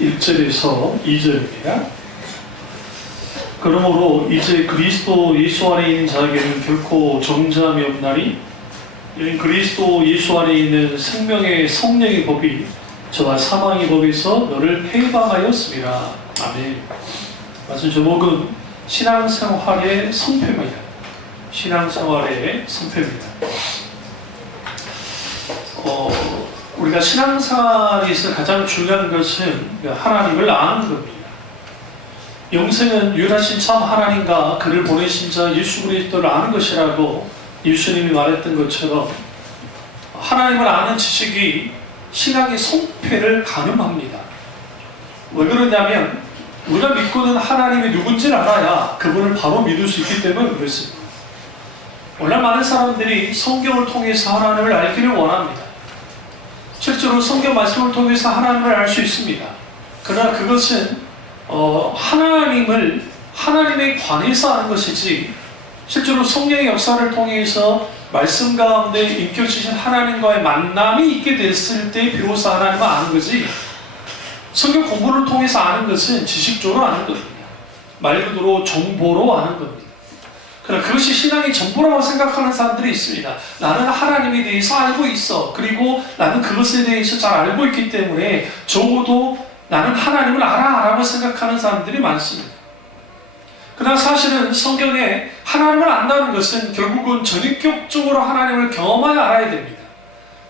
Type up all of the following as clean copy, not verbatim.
1절에서 2절입니다. 그러므로 이제 그리스도 예수 안에 있는 자에게는 결코 정죄함이 없나니 이는 그리스도 예수 안에 있는 생명의 성령의 법이 저와 사망의 법에서 너를 해방하였습니다. 아멘. 말씀 제목은 신앙생활의 성패입니다. 신앙생활의 성패입니다. 우리가 신앙생활에서 가장 중요한 것은 하나님을 아는 겁니다. 영생은 유일하신 참 하나님과 그를 보내신 자 예수 그리스도를 아는 것이라고 예수님이 말했던 것처럼 하나님을 아는 지식이 신앙의 성패를 가늠합니다. 왜 그러냐면 우리가 믿고 있는 하나님이 누군지를 알아야 그분을 바로 믿을 수 있기 때문에 그렇습니다. 오늘 많은 사람들이 성경을 통해서 하나님을 알기를 원합니다. 실제로 성경 말씀을 통해서 하나님을 알 수 있습니다. 그러나 그것은 하나님에 관해서 하는 것이지 실제로 성령의 역사를 통해서 말씀 가운데 인격지신 하나님과의 만남이 있게 됐을 때 비로소 하나님을 아는 거지, 성경 공부를 통해서 아는 것은 지식적으로 아는 겁니다. 말 그대로 정보로 아는 겁니다. 그러나 그것이 신앙의 전부라고 생각하는 사람들이 있습니다. 나는 하나님에 대해서 알고 있어. 그리고 나는 그것에 대해서 잘 알고 있기 때문에 적어도 나는 하나님을 알아 라고 생각하는 사람들이 많습니다. 그러나 사실은 성경에 하나님을 안다는 것은 결국은 전인격적으로 하나님을 경험하여 알아야 됩니다.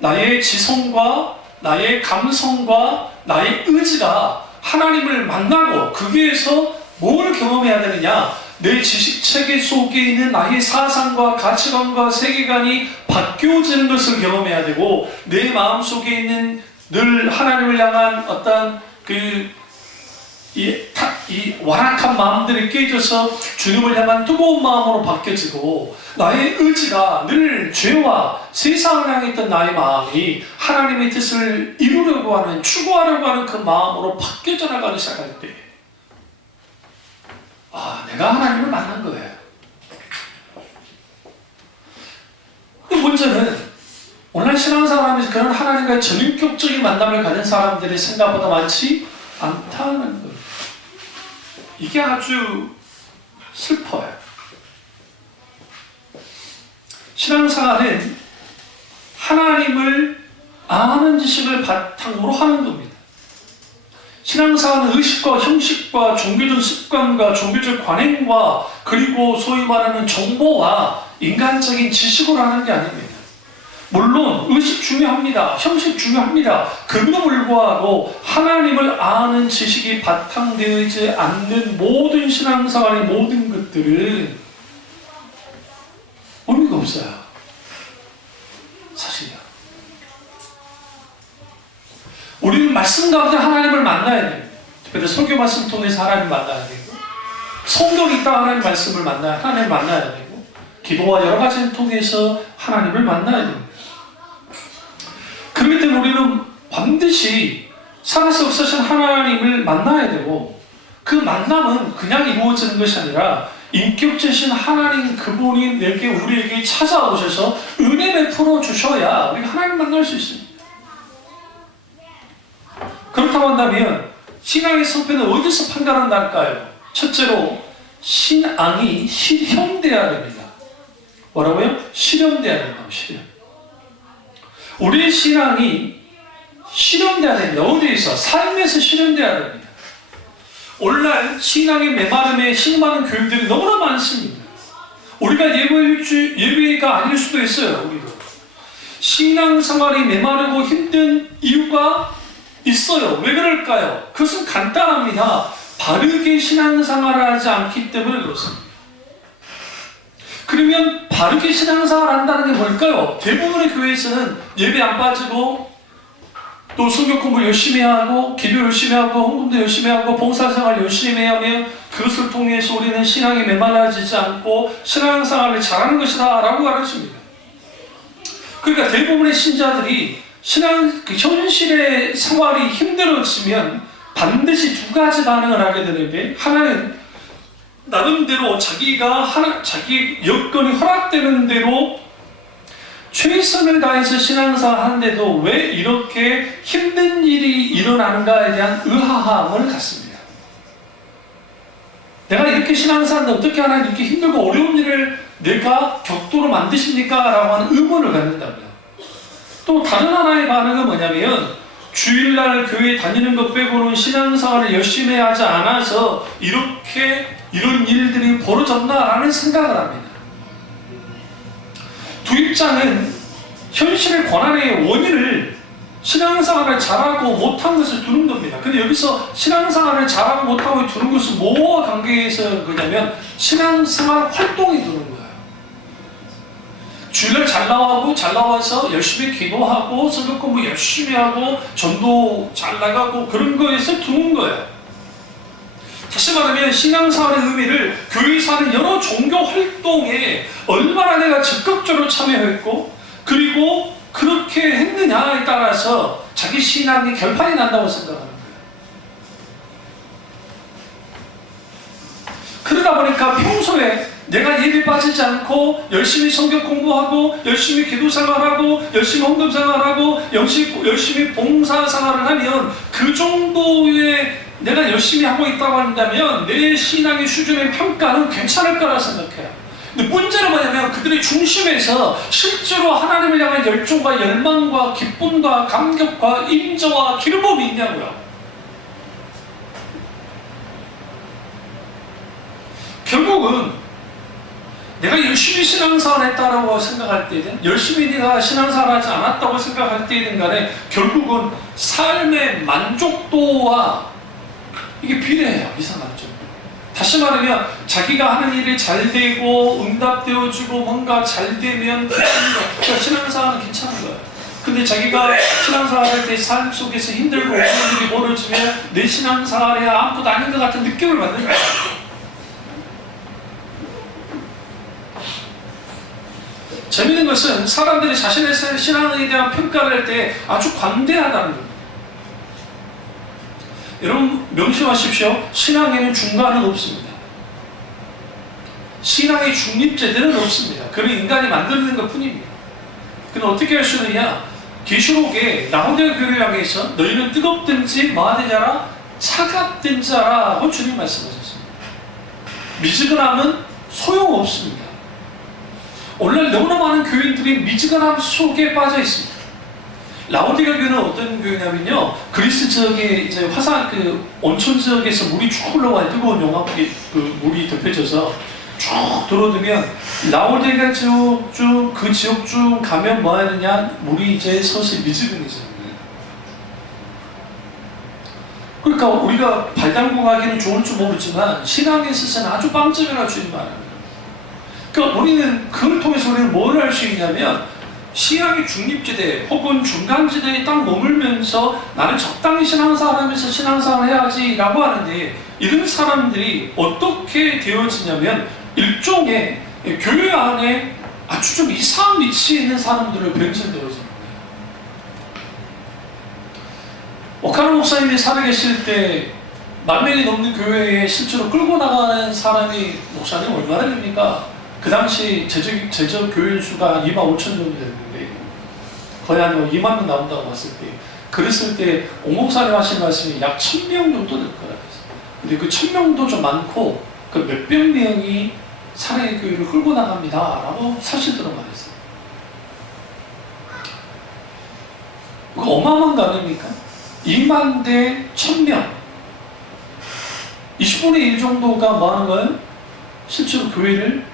나의 지성과 나의 감성과 나의 의지가 하나님을 만나고 거기에서 뭘 경험해야 되느냐? 내 지식체계 속에 있는 나의 사상과 가치관과 세계관이 바뀌어지는 것을 경험해야 되고, 내 마음속에 있는 늘 하나님을 향한 어떤 이 완악한 마음들이 깨져서 주님을 향한 뜨거운 마음으로 바뀌어지고, 나의 의지가 늘 죄와 세상을 향했던 나의 마음이 하나님의 뜻을 이루려고 하는, 추구하려고 하는 그 마음으로 바뀌어져 나가기 시작할 때, 내가 하나님을 만난 거예요. 그 문제는 오늘 신앙생활하면서 그런 하나님과의 전인격적인 만남을 가진 사람들이 생각보다 많지 않다는 거예요. 이게 아주 슬퍼요. 신앙생활은 하나님을 아는 지식을 바탕으로 하는 겁니다. 신앙생활은 의식과 형식과 종교적 습관과 종교적 관행과 그리고 소위 말하는 정보와 인간적인 지식으로 하는 게 아닙니다. 물론 의식 중요합니다. 형식 중요합니다. 그럼에도 불구하고 하나님을 아는 지식이 바탕되지 않는 모든 신앙생활의 모든 것들은 의미가 없어요. 사실이야. 우리는 말씀 가운데 하나님을 만나야 됩니다. 특별히 설교 말씀 통해서 하나님을 만나야 되고, 성경이 있다 하나님 말씀을 하나님을 만나야 되고, 기도와 여러 가지를 통해서 하나님을 만나야 됩니다. 그렇기 때문에 우리는 반드시 살아서 역사하신 하나님을 만나야 되고, 그 만남은 그냥 이루어지는 것이 아니라 인격적이신 하나님 그분이 우리에게 찾아오셔서 은혜 베풀어 주셔야 우리가 하나님을 만날 수 있습니다. 그렇다고 한다면 신앙의 성패는 어디서 판단한다할까요? 첫째로 신앙이 실현돼야 됩니다. 뭐라고요? 실현돼야 된다고. 실현. 우리의 신앙이 실현돼야 됩니다. 어디에서? 삶에서 실현돼야 됩니다. 오늘날 신앙의 메마름에 신망하는 교육들이 너무나 많습니다. 우리가 예배가 아닐 수도 있어요. 우리도 신앙생활이 메마르고 힘든 이유가 있어요. 왜 그럴까요? 그것은 간단합니다. 바르게 신앙생활을 하지 않기 때문에 그렇습니다. 그러면 바르게 신앙생활을 한다는 게 뭘까요? 대부분의 교회에서는 예배 안 빠지고, 또 성경 공부 열심히 하고, 기도 열심히 하고, 헌금도 열심히 하고, 봉사생활 열심히 하며 그것을 통해서 우리는 신앙이 메말라지지 않고 신앙생활을 잘하는 것이다 라고 가르칩니다. 그러니까 대부분의 신자들이 현실의 생활이 힘들어지면 반드시 두 가지 반응을 하게 되는데, 하나는 나름대로 자기 여건이 허락되는 대로 최선을 다해서 신앙생활 하는데도 왜 이렇게 힘든 일이 일어나는가에 대한 의아함을 갖습니다. 내가 이렇게 신앙사는데 어떻게 하나 이렇게 힘들고 어려운 일을 내가 격도로 만드십니까? 라고 하는 의문을 갖는다고요. 또 다른 하나의 반응은 뭐냐면 주일날 교회 다니는 것 빼고는 신앙생활을 열심히 하지 않아서 이렇게 이런 일들이 벌어졌나라는 생각을 합니다. 두 입장은 현실의 고난의 원인을 신앙생활을 잘하고 못한 것을 두는 겁니다. 근데 여기서 신앙생활을 잘하고 못하고 두는 것은 뭐와 관계해서 그러냐면 신앙생활 활동이 두는 거예요. 주일날 잘 나와서 열심히 기도하고 성경 공부 열심히 하고 전도 잘 나가고 그런 거에서 두는 거예요. 다시 말하면 신앙생활의 의미를 교회에서 하는 여러 종교 활동에 얼마나 내가 적극적으로 참여했고 그리고 그렇게 했느냐에 따라서 자기 신앙이 결판이 난다고 생각하는 거예요. 그러다 보니까 평소에 내가 예배 빠지지 않고 열심히 성경 공부하고 열심히 기도 생활하고 열심히 헌금 생활하고 열심히 봉사 생활을 하면 그 정도의 내가 열심히 하고 있다고 한다면 내 신앙의 수준의 평가는 괜찮을 거라 생각해요. 근데 문제는 뭐냐면 그들의 중심에서 실제로 하나님을 향한 열정과 열망과 기쁨과 감격과 인정과 기름붐이 있냐고요. 결국은 내가 열심히 신앙생활 했다고 생각할 때든 열심히 내가 신앙생활 하지 않았다고 생각할 때든 간에 결국은 삶의 만족도와 이게 비례해요. 이상하죠. 다시 말하면 자기가 하는 일이 잘 되고 응답되어지고 뭔가 잘 되면 그러니까 신앙생활은 괜찮은 거예요. 근데 자기가 신앙생활 할 때 삶 속에서 힘들고 어려운 일이 벌어지면 내 신앙생활이 아무것도 아닌 것 같은 느낌을 받는 거예요. 재밌는 것은 사람들이 자신의 신앙에 대한 평가를 할 때 아주 관대하다는 겁니다. 여러분 명심하십시오. 신앙에는 중간은 없습니다. 신앙의 중립제대는 없습니다. 그는 인간이 만드는 것 뿐입니다. 그는 어떻게 할 수 있느냐? 계시록에 라오디게아 교회를 향해서 너희는 뜨겁든지 뭐하든지 하라 차갑든지 하라고 주님 말씀하셨습니다. 미지근함은 소용없습니다. 오늘날 너무나 많은 교인들이 미지근함 속에 빠져 있습니다. 라오디게아 교회는 어떤 교회냐면요, 그리스 지역에 이제 화산 온천 지역에서 물이 쭉 흘러와 뜨거운 용암이 물이 덮여져서 쭉 들어오면 라오디게아 지역 중 그 지역 중 가면 뭐 하느냐, 물이 이제 서서히 미지근해지는 거예요. 그러니까 우리가 발 담고 가기는 좋을 줄 모르지만 신앙에 있어서는 아주 빵점이라고 주님 말합니다. 그러니까 우리는 그걸 통해서 우리는 뭘 할 수 있냐면 신앙의 중립지대 혹은 중간지대에 딱 머물면서 나는 적당히 신앙생활 하면서 신앙생활 해야지 라고 하는데, 이런 사람들이 어떻게 되어지냐면 일종의 교회 안에 아주 좀 이상한 위치에 있는 사람들로 변질되어지는 거예요. 오카노 목사님이 살아계실 때 10,000명이 넘는 교회에 실제로 끌고 나가는 사람이 목사님 얼마나 됩니까? 그 당시 제적 교인 수가 25,000 정도 됐는데 거의 한 2만 명 나온다고 봤을 때, 그랬을 때 옥목사님 하신 말씀이 약 1,000명 정도 될 거라. 근데 그 1,000명도 좀 많고 그 몇백 명이 사랑의 교회를 끌고 나갑니다 라고 사실대로 말했어요. 그 어마어마한 거 아닙니까? 2만 대 1,000명 20분의 1 정도가 뭐 하는 거예요? 실제로 교회를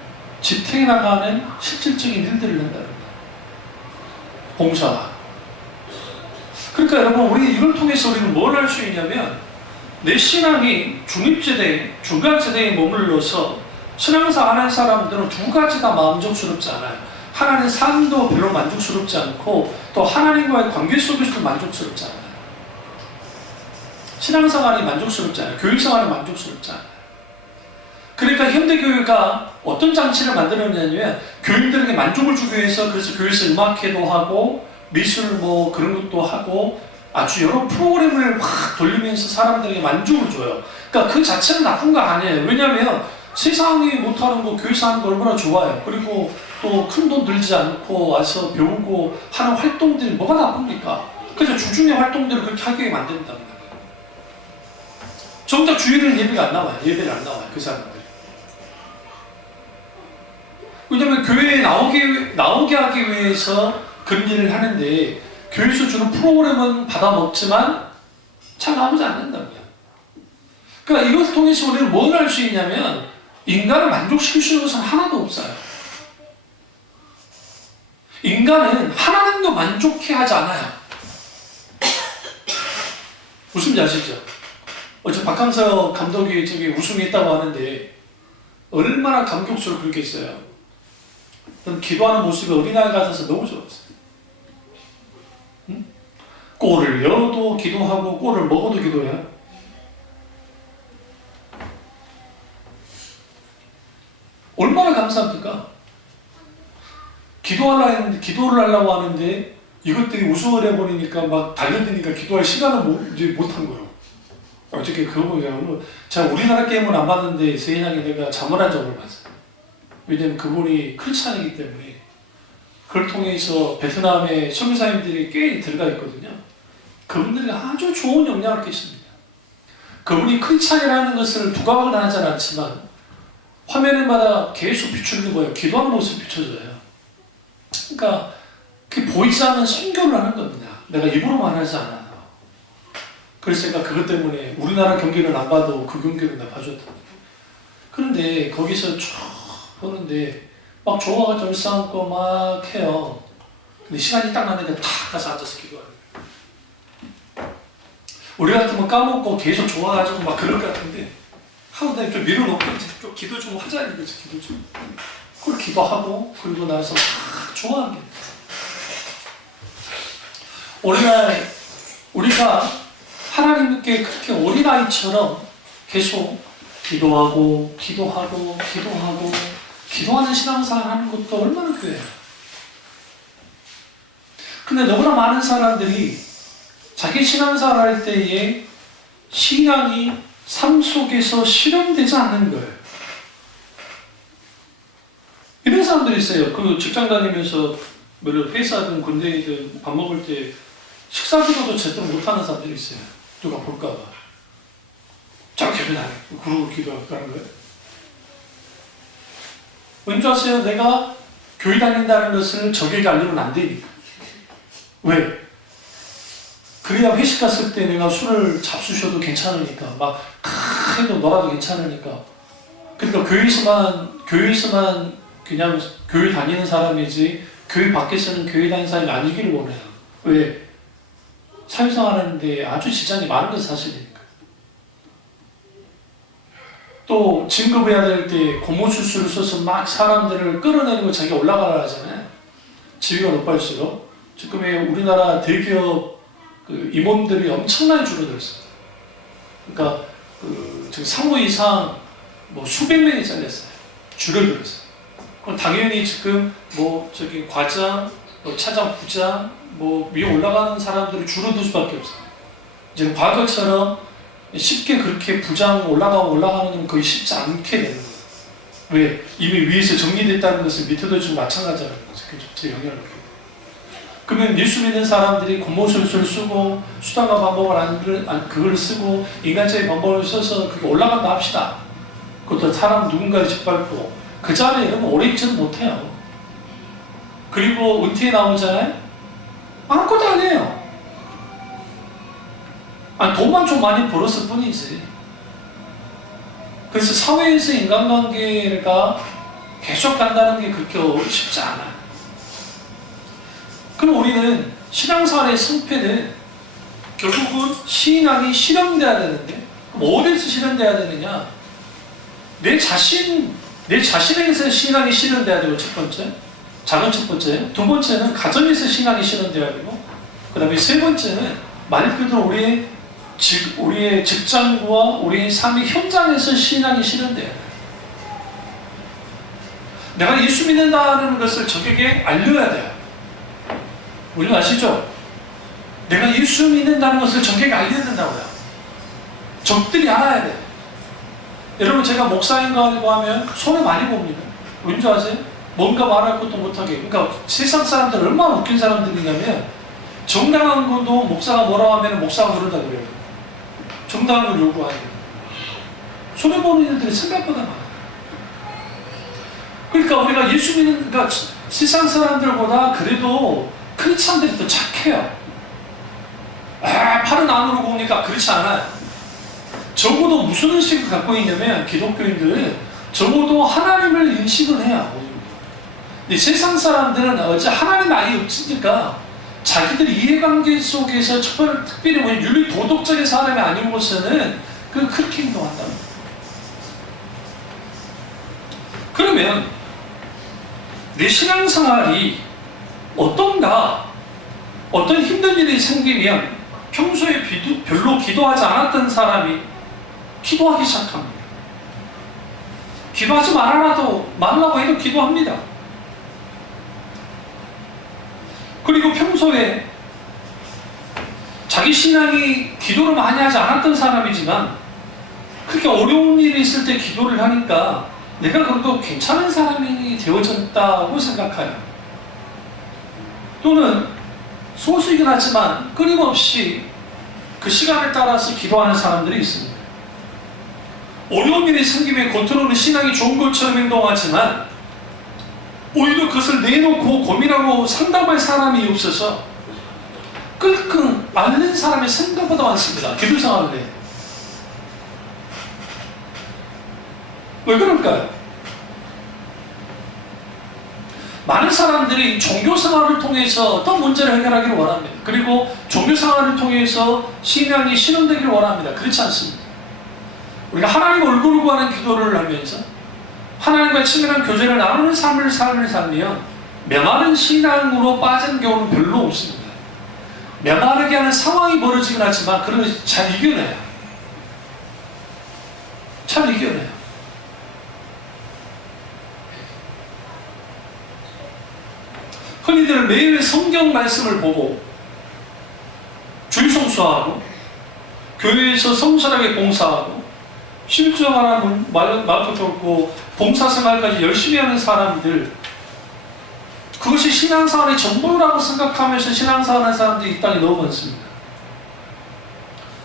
지탱해 나가는 실질적인 일들을 한다는 거예요. 봉사. 그러니까 여러분, 우리 이걸 통해서 우리는 뭘 할 수 있냐면 내 신앙이 중립지대, 중간지대에 머물러서 신앙생활 하는 사람들은 두 가지 다 만족스럽지 않아요. 하나는 삶도 별로 만족스럽지 않고 또 하나님과의 관계 속에서도 만족스럽지 않아요. 신앙생활이 만족스럽지 않아요. 교육생활이 만족스럽지 않아요. 그러니까 현대교회가 어떤 장치를 만들었냐면 교인들에게 만족을 주기 위해서, 그래서 교회에서 음악회도 하고 미술 뭐 그런 것도 하고 아주 여러 프로그램을 확 돌리면서 사람들에게 만족을 줘요. 그러니까 그 자체는 나쁜 거 아니에요. 왜냐하면 세상이 못하는 거 교회에서 하는 거 얼마나 좋아요. 그리고 또 큰 돈 들지 않고 와서 배우고 하는 활동들이 뭐가 나쁩니까? 그래서 주중의 활동들을 그렇게 하게 만든다는 거예요. 정작 주일은 예배가 안 나와요. 예배를 안 나와요. 그 사람들이. 왜냐면 교회에 나오게 하기 위해서 그런 일을 하는데 교회에서 주는 프로그램은 받아먹지만 잘 나오지 않는답니다. 그러니까 이것을 통해서 우리는 뭘 할 수 있냐면 인간을 만족시킬 수 있는 것은 하나도 없어요. 인간은 하나님도 만족해 하지 않아요. 무슨 말인지 아시죠? 어제 박항서 감독이 저기 우승했다고 하는데 얼마나 감격스러워 그랬겠어요. 기도하는 모습이 어린아이 같아서 너무 좋았어요. 응? 꼴을 열어도 기도하고 꼴을 먹어도 기도해요. 얼마나 감사합니까? 기도를 하려고 하는데 이것들이 우승을 해버리니까 막 달려드니까 기도할 시간을 이제 못한 거예요. 어떻게 그거 보면 제가 우리나라 게임은 안 봤는데 세상에 내가 자문한 적을 봤어요. 왜냐면 그분이 크리스찬이기 때문에 그걸 통해서 베트남의 선교사님들이 꽤 들어가 있거든요. 그분들이 아주 좋은 영향을 끼칩니다. 그분이 크리스찬이라는 것을 부각을 하지 않지만 화면마다 계속 비추는 거예요. 기도하는 모습이 비춰져요. 그러니까 그게 보이지 않는 선교를 하는 겁니다. 내가 입으로만 하지 않아요. 그래서 제가 그것 때문에 우리나라 경기는 안 봐도 그 경기를 내가 봐줬다. 그런데 거기서 쭉 보는데 막 좋아가지고 싸움고 막 해요. 근데 시간이 딱 나는데 탁 가서 앉아서 기도하는 거예요. 우리 같으면 까먹고 계속 좋아가지고 막 그럴 것 같은데 하고 다니 좀 밀어놓고 이제 좀 기도 좀 하자 이거지. 기도 좀. 그걸 기도하고 그리고 나서 막 좋아하는 게 오늘날 우리가 하나님께 그렇게 어린아이처럼 계속 기도하고 기도하는 신앙생활 하는 것도 얼마나 그래요. 근데 너무나 많은 사람들이 자기 신앙생활 할 때에 신앙이 삶 속에서 실현되지 않는 거예요. 이런 사람들이 있어요. 그 직장 다니면서 회사든 군대이든 밥 먹을 때 식사 기도도 제대로 못하는 사람들이 있어요. 누가 볼까봐. 저렇게 맨날 그러고 기도하는 거예요. 왠지 아세요? 내가 교회 다닌다는 것을 적에게 알리면 안 되니까. 왜? 그래야 회식 갔을 때 내가 술을 잡수셔도 괜찮으니까, 막 해도 놀아도 괜찮으니까. 그러니까 교회에서만 그냥 교회 다니는 사람이지 교회 밖에서는 교회 다니는 사람이 아니기를 원해요. 왜? 사회생활 하는데 아주 지장이 많은 건 사실이니까. 또 진급해야 될 때 고무술수를 써서 막 사람들을 끌어내리고 자기가 올라가라 하잖아요. 지위가 높아질수록 지금의 우리나라 대기업 그 임원들이 엄청나게 줄어들었어요. 그러니까 지금 상무 이상 뭐 수백 명이 잘렸어요. 줄어들었어요. 그럼 당연히 지금 뭐 저기 과장, 차장, 부장 뭐 위에 올라가는 사람들이 줄어들 수밖에 없어요. 이제 과거처럼 쉽게 그렇게 부장 올라가는 건 거의 쉽지 않게 되는 거예요. 왜? 이미 위에서 정리됐다는 것은 밑에도 좀 마찬가지라는 거죠. 그게 영향을 받게 돼요. 그러면 예수 믿는 사람들이 고무술수를 쓰고 수단과 방법을 그걸 쓰고 인간적인 방법을 써서 그게 올라간다 합시다. 그것도 사람 누군가를 짓밟고 그 자리에 이러면 오래 있지는 못해요. 그리고 은퇴에 나오잖아요. 아무것도 안 해요. 돈만 좀 많이 벌었을 뿐이지. 그래서 사회에서 인간관계가 계속 간다는 게 그렇게 쉽지 않아요. 그럼 우리는 신앙생활의 승패는 결국은 신앙이 실현돼야 되는데, 그럼 어디서 실현돼야 되느냐? 내 자신에게서 신앙이 실현돼야 되고, 첫 번째. 작은 첫 번째. 두 번째는 가정에서 신앙이 실현돼야 되고, 그 다음에 세 번째는 말 그대로 우리의 직장과 우리의 삶의 현장에서 신앙이 실현돼야 돼요. 내가 예수 믿는다는 것을 적에게 알려야 돼요. 우리 아시죠? 내가 예수 믿는다는 것을 적에게 알려야 된다고요. 적들이 알아야 돼요. 여러분 제가 목사인가 하면 손해 많이 봅니다. 왠지 아세요? 뭔가 말할 것도 못하게. 그러니까 세상 사람들 얼마나 웃긴 사람들이냐면 정당한 것도 목사가 뭐라고 하면 목사가 그러다 그래요. 정당한 걸 요구하는. 손해보는 일들이 생각보다 많아요. 그러니까 우리가 예수 믿는, 그러니까 세상 사람들보다 그래도 크리스찬들이 더 착해요. 팔은 안으로 보니까 그렇지 않아요. 적어도 무슨 인식을 갖고 있냐면 기독교인들은 적어도 하나님을 인식을 해요. 근데 세상 사람들은 어째 하나님 아예 없으니까 자기들 이해관계 속에서 특별히 뭐 윤리 도덕적인 사람이 아니고서는 그렇게 행동한다. 그러면 내 신앙생활이 어떤가? 어떤 힘든 일이 생기면 평소에 별로 기도하지 않았던 사람이 기도하기 시작합니다. 기도하지 말라고 해도 기도합니다. 그리고 평소에 자기 신앙이 기도를 많이 하지 않았던 사람이지만 그렇게 어려운 일이 있을 때 기도를 하니까 내가 그래도 괜찮은 사람이 되어졌다고 생각해요. 또는 소수이긴 하지만 끊임없이 그 시간을 따라서 기도하는 사람들이 있습니다. 어려운 일이 생기면 겉으로는 신앙이 좋은 것처럼 행동하지만 오히려 그것을 내놓고 고민하고 상담할 사람이 없어서 끙끙 앓는 사람이 생각보다 많습니다. 기도 생활을 해. 왜 그럴까요? 많은 사람들이 종교생활을 통해서 어떤 문제를 해결하기를 원합니다. 그리고 종교생활을 통해서 신앙이 실현되기를 원합니다. 그렇지 않습니다. 우리가 하나님 얼굴을 구하는 기도를 하면서 하나님과 친밀한 교제를 나누는 삶을 살면 메마른 신앙으로 빠진 경우는 별로 없습니다. 메마르게 하는 상황이 벌어지긴 하지만 그런 것을 잘 이겨내요. 잘 이겨내요. 흔히들 매일 성경 말씀을 보고 주일 성수하고 교회에서 성실하게 봉사하고 실수하는 말도 좋고 봉사생활까지 열심히 하는 사람들, 그것이 신앙생활의 전부라고 생각하면서 신앙생활하는 사람들이 이 땅에 너무 많습니다.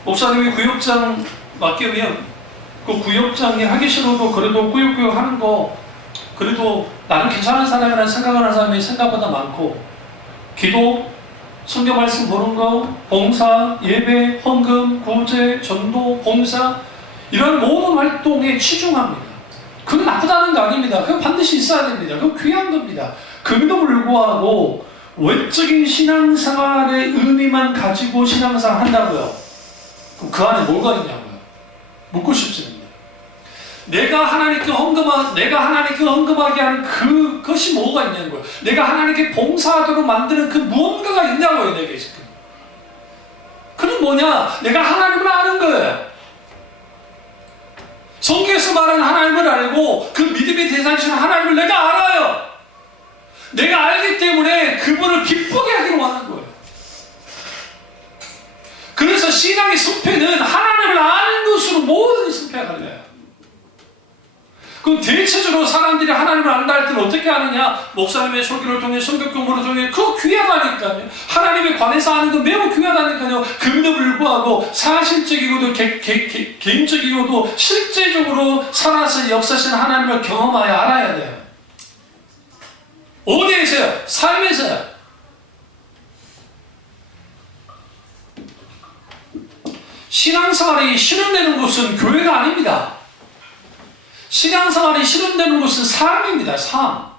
목사님이 구역장 맡기면 그 구역장이 하기 싫어도 그래도 꾸역꾸역 하는 거 그래도 나는 괜찮은 사람이라는 생각하는 사람이 생각보다 많고, 기도, 성경 말씀 보는 거, 봉사, 예배, 헌금, 구제, 전도, 봉사 이런 모든 활동에 치중합니다. 그건 나쁘다는 거 아닙니다. 그건 반드시 있어야 됩니다. 그건 귀한 겁니다. 그럼에도 불구하고 외적인 신앙생활의 의미만 가지고 신앙생활 한다고요? 그럼 그 안에 뭐가 있냐고요? 묻고 싶습니다. 내가 하나님께 헌금하게 하는 그것이 뭐가 있냐는 거예요. 내가 하나님께 봉사하도록 만드는 그 무언가가 있냐고요, 내게 지금. 그는 뭐냐? 내가 하나님을 아는 거예요. 성경에서 말하는 하나님을 알고 그 믿음의 대상이신 하나님을 내가 알아요. 내가 알기 때문에 그분을 기쁘게 하기를 원하는 거예요. 그래서 신앙의 승패는 하나님을 아는 것으로 모든 승패가 갈려요. 그럼 대체적으로 사람들이 하나님을 안다 할 때는 어떻게 하느냐? 목사님의 설교를 통해 성경 공부를 통해 그거 귀하다니까요. 하나님에 관해서 아는 거 매우 귀하다니까요. 그럼에도 불구하고 사실적이고도 개인적이고도 실제적으로 살아서 역사하시는 하나님을 경험하여 알아야 돼요. 어디에서요? 삶에서요. 신앙생활이 실현되는 곳은 교회가 아닙니다. 신앙생활이 실현되는 곳은 삶입니다. 삶.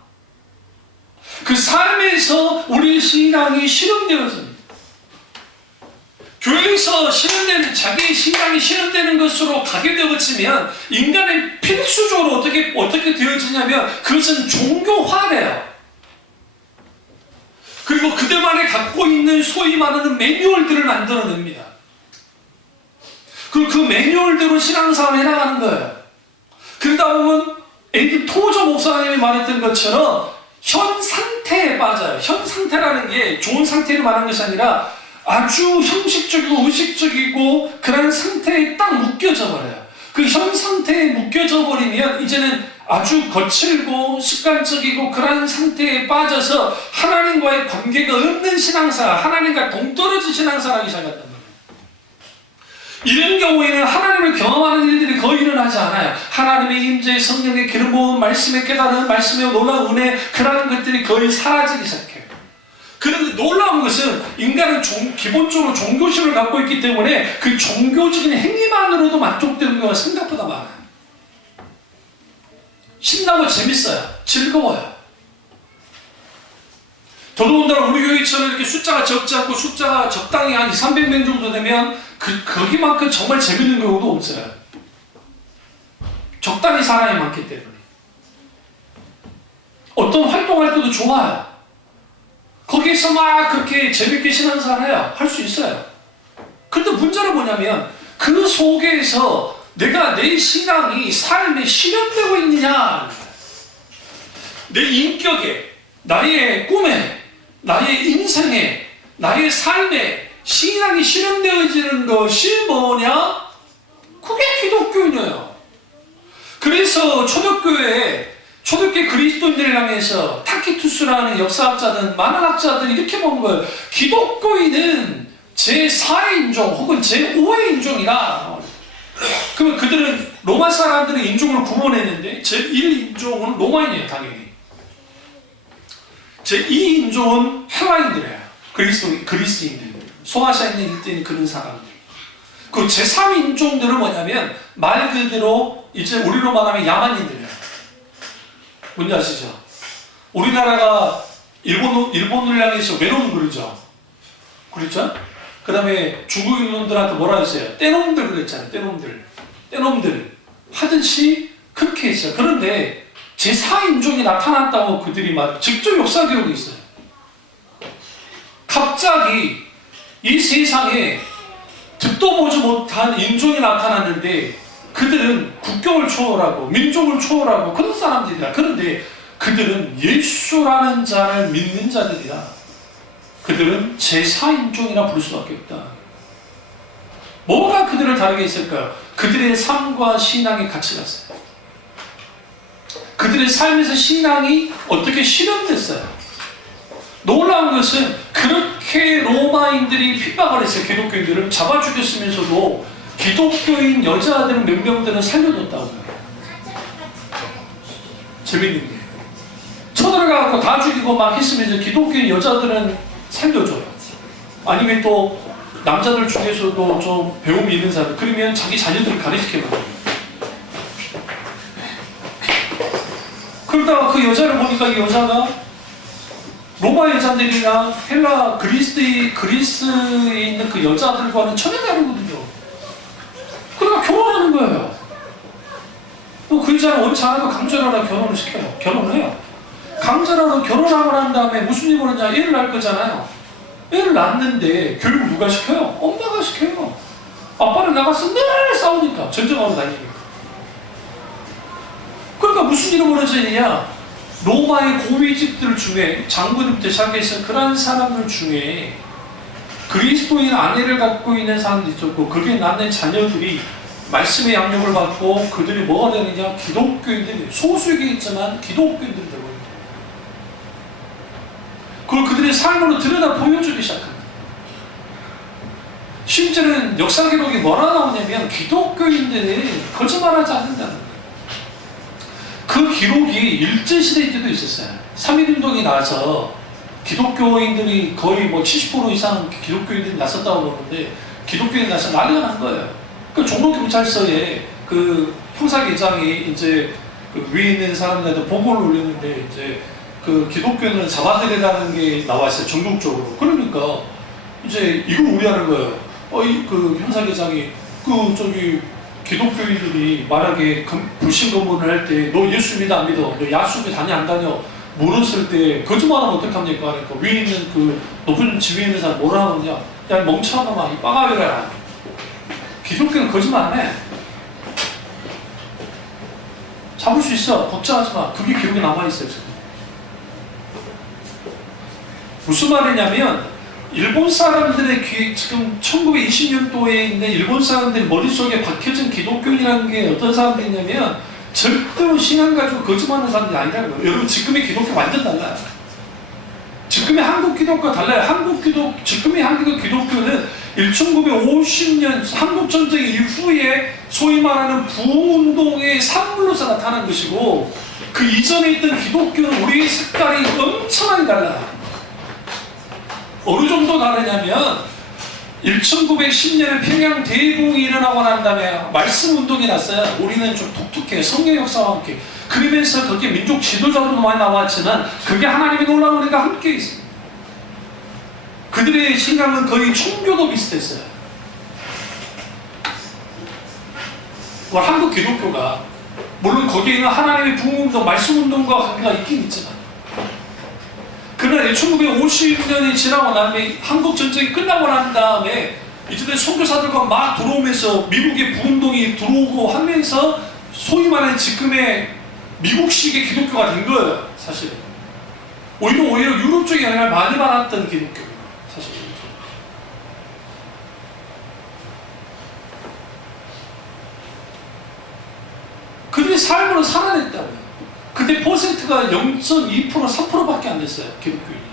그 삶에서 우리 신앙이 실현되어집니다. 교회에서 실현되는, 자기의 신앙이 실현되는 것으로 가게 되어지면 인간의 필수적으로 어떻게 되어지냐면 그것은 종교화돼요. 그리고 그들만이 갖고 있는 소위 말하는 매뉴얼들을 만들어냅니다. 그리고 그 매뉴얼대로 신앙생활을 해나가는 거예요. 그러다 보면 에디 토저 목사님이 말했던 것처럼 현 상태에 빠져요. 현 상태라는 게 좋은 상태를 말하는 것이 아니라 아주 형식적이고 의식적이고 그런 상태에 딱 묶여져 버려요. 그 현 상태에 묶여져 버리면 이제는 아주 거칠고 습관적이고 그런 상태에 빠져서 하나님과의 관계가 없는 신앙사, 하나님과 동떨어진 신앙사를 하기 시작했단 말이에요. 이런 경우에는 하나님을 경험하는 일들이 거의 일어나지 않아요. 하나님의 임재, 성령의 기름 부음, 말씀의 깨달음, 말씀의 놀라운 은혜, 그런 것들이 거의 사라지기 시작해요. 그런데 놀라운 것은 인간은 기본적으로 종교심을 갖고 있기 때문에 그 종교적인 행위만으로도 만족되는 경우가 생각보다 많아요. 신나고 재밌어요. 즐거워요. 더더군다나 우리 교회처럼 이렇게 숫자가 적지 않고 숫자가 적당히 한 200~300명 정도 되면 거기만큼 정말 재밌는 경우도 없어요. 적당히 사람이 많기 때문에. 어떤 활동할 때도 좋아요. 거기에서 막 그렇게 재밌게 신앙생활을 해요. 할 수 있어요. 그런데 문제는 뭐냐면 그 속에서 내가 내 신앙이 삶에 실현되고 있느냐, 내 인격에, 나의 꿈에, 나의 인생에, 나의 삶에 신앙이 실현되어지는 것이 뭐냐? 그게 기독교인이에요. 그래서 초대교회 그리스도인들을 향해서 타키투스라는 역사학자든 만화학자든 이렇게 본 거예요. 기독교인은 제4의 인종 혹은 제5의 인종이다. 그러면 그들은 로마 사람들의 인종을 구분했는데 제1인종은 로마인이에요. 당연히. 제2인종은 헬라인들이에요. 그리스인들, 소아시아에 있는 일대인 그런 사람들. 그 제3인종들은 뭐냐면 말 그대로 이제 우리로 말하면 야만인들이에요. 뭔지 아시죠? 우리나라가 일본을 향해서 외놈 그러죠. 그렇죠? 그 다음에 중국 인놈들한테 뭐라 했어요? 떼놈들 그랬잖아요. 떼놈들 하듯이 그렇게 했어요. 그런데 제4인종이 나타났다고 그들이 직접 역사 기록이 있어요. 갑자기 이 세상에 듣도 보지 못한 인종이 나타났는데 그들은 국경을 초월하고 민족을 초월하고 그런 사람들이다. 그런데 그들은 예수라는 자를 믿는 자들이다. 그들은 제4인종이라 부를 수밖에 없다. 뭐가 그들을 다르게 했을까요? 그들의 삶과 신앙이 같이 갔어요. 그들의 삶에서 신앙이 어떻게 실현됐어요. 놀라운 것은 그렇게 로마인들이 핍박을 했어요. 기독교인들을 잡아 죽였으면서도 기독교인 여자들은 몇 명들은 살려줬다고 해요. 재밌는 게 쳐들어가고 다 죽이고 막 했으면서 기독교인 여자들은 살려줘요. 아니면 또 남자들 중에서도 좀 배움이 있는 사람, 그러면 자기 자녀들을 가르치게만. 그러다가 그 여자를 보니까 이 여자가 로마 여자들이나 헬라 그리스에 있는 그 여자들과는 전혀 다르거든요. 그러니까 결혼하는 거예요. 그 여자는 원치 않아도 강제로라도 결혼을 시켜요. 결혼을 해요. 강제로라도 결혼하고 난 다음에 무슨 일이 벌어지냐, 애를 낳을 거잖아요. 애를 낳는데 결국 누가 시켜요? 엄마가 시켜요. 아빠는 나가서 늘 싸우니까, 전쟁하러 다니니까. 그러니까 무슨 일이 벌어지느냐, 로마의 고위직들 중에 장군부터 시작해서 그런 사람들 중에 그리스도인 아내를 갖고 있는 사람도 있었고, 그게 낳는 자녀들이 말씀의 양육을 받고 그들이 뭐가 되느냐, 기독교인들이 소수에게 있지만 기독교인들이 되고 있다. 그걸 그들의 삶으로 들여다 보여주기 시작합니다. 심지어는 역사 기록이 뭐라 나오냐면 기독교인들이 거짓말하지 않는다는 거예요. 그 기록이 일제시대 때도 있었어요. 3.1운동이 나서 기독교인들이 거의 70% 이상 기독교인들이 나섰다고 그러는데 기독교인이 나서 난리가 난 거예요. 그 종로경찰서에 그 형사계장이 이제 그 위에 있는 사람들한테 보고를 올렸는데 이제 그 기독교인을 잡아들이라는 게 나왔어요. 전국적으로. 그러니까 이제 이걸 우려하는 거예요. 그 형사계장이 기독교인들이 만약에 불신검문을 할 때 너 예수 믿어 안 믿어? 너 야수교 다니 안 다녀? 물었을 때 거짓말하면 어떡합니까? 그러니까 위에 있는 그 높은 지위에 있는 사람 뭐라 하느냐? 야 멍청한 놈아, 이 빠가위라. 기독교는 거짓말 안 해. 잡을 수 있어. 걱정하지 마. 그게 기록에 남아있어요. 지금. 무슨 말이냐면 일본 사람들의 지금 1920년도에 있는 일본 사람들의 머릿속에 박혀진 기독교인이라는 게 어떤 사람들이냐면 절대로 신앙 가지고 거짓말하는 사람들이 아니라는 거예요. 여러분, 지금의 기독교 완전 달라요. 지금의 한국 기독교가 달라요. 지금의 한국 기독교는 1950년 한국전쟁 이후에 소위 말하는 부흥운동의 산물로서 나타난 것이고, 그 이전에 있던 기독교는 우리의 색깔이 엄청나게 달라요. 어느 정도 다르냐면 1910년에 평양 대붕이 일어나고 난 다음에 말씀 운동이 났어요. 우리는 좀 독특해요. 성령 역사와 함께. 그러면서 거기에 민족 지도자들도 많이 나왔지만 그게 하나님의 놀라운 은혜가 함께 있습니다. 그들의 신앙은 거의 총교도 비슷했어요. 한국 기독교가 물론 거기에 있는 하나님의 부흥운동, 말씀운동과 관계가 있긴 있지만, 그러나 1950년이 지나고 나면 한국전쟁이 끝나고 난 다음에 이제 선교사들과 막 들어오면서 미국의 부흥운동이 들어오고 하면서 소위 말하는 지금의 미국식의 기독교가 된 거예요. 사실은 오히려 유럽 쪽에 영향을 많이 받았던 기독교예요. 사실은 그들이 삶으로 살아냈다고요. 그때 퍼센트가 0.2%, 3%밖에 안 됐어요. 기독교인이.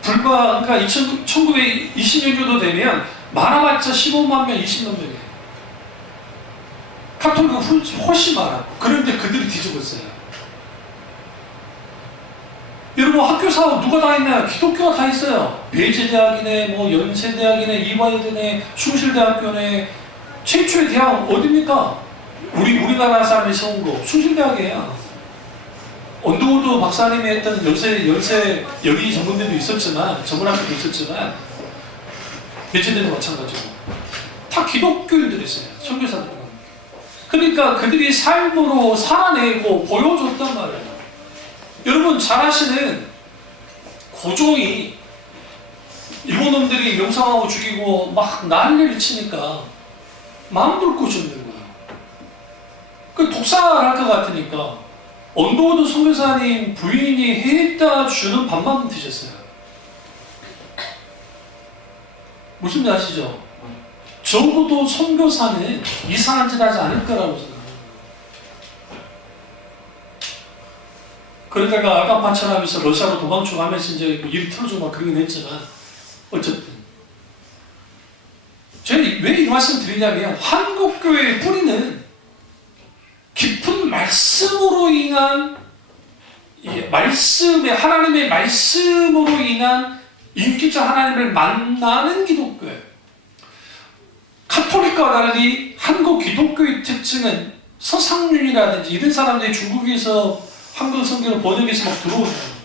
불과, 그러니까 1920년 정도 되면 많아봤자 15만 명, 20만 명이에요. 카톨릭은 훨씬 많았고, 그런데 그들이 뒤집었어요. 여러분, 학교 사업 누가 다 했나요? 기독교가 다 했어요. 베이제대학이네, 연세대학이네, 이화여대네, 숭실대학교네. 최초의 대학 어디입니까? 우리나라 사람이 세운 거 숭실대학이에요. 언더우드 박사님이 했던 연세 여기 전문대도 있었지만, 전문학교도 있었지만, 베이제대도 마찬가지고 다 기독교인들이 있어요. 선교사들. 그러니까 그들이 삶으로 살아내고 보여줬단 말이에요. 여러분 잘 아시는 고종이 일본 놈들이 명상하고 죽이고 막 난리를 치니까 마음 볼 곳이 없는 거예요. 그 독사를 할 것 같으니까 언더우드 선교사님 부인이 해다 주는 밥만 드셨어요. 무슨 말 아시죠? 적어도 선교사는 이상한 짓 하지 않을 거라고 생각합니다. 그러다가 아간파천하면서 러시아로 도망치고 하면서 이제 일이 틀어지고 막 그러긴 했지만, 어쨌든. 저는 왜 이 말씀 드리냐면, 한국교회의 뿌리는 깊은 말씀으로 인한, 하나님의 말씀으로 인한 인격적 하나님을 만나는 기독교예요. 카톨릭과 달리 한국 기독교의 특징은 서상윤이라든지 이런 사람들이 중국에서 한국 성경을 번역해서 막 들어오잖아요.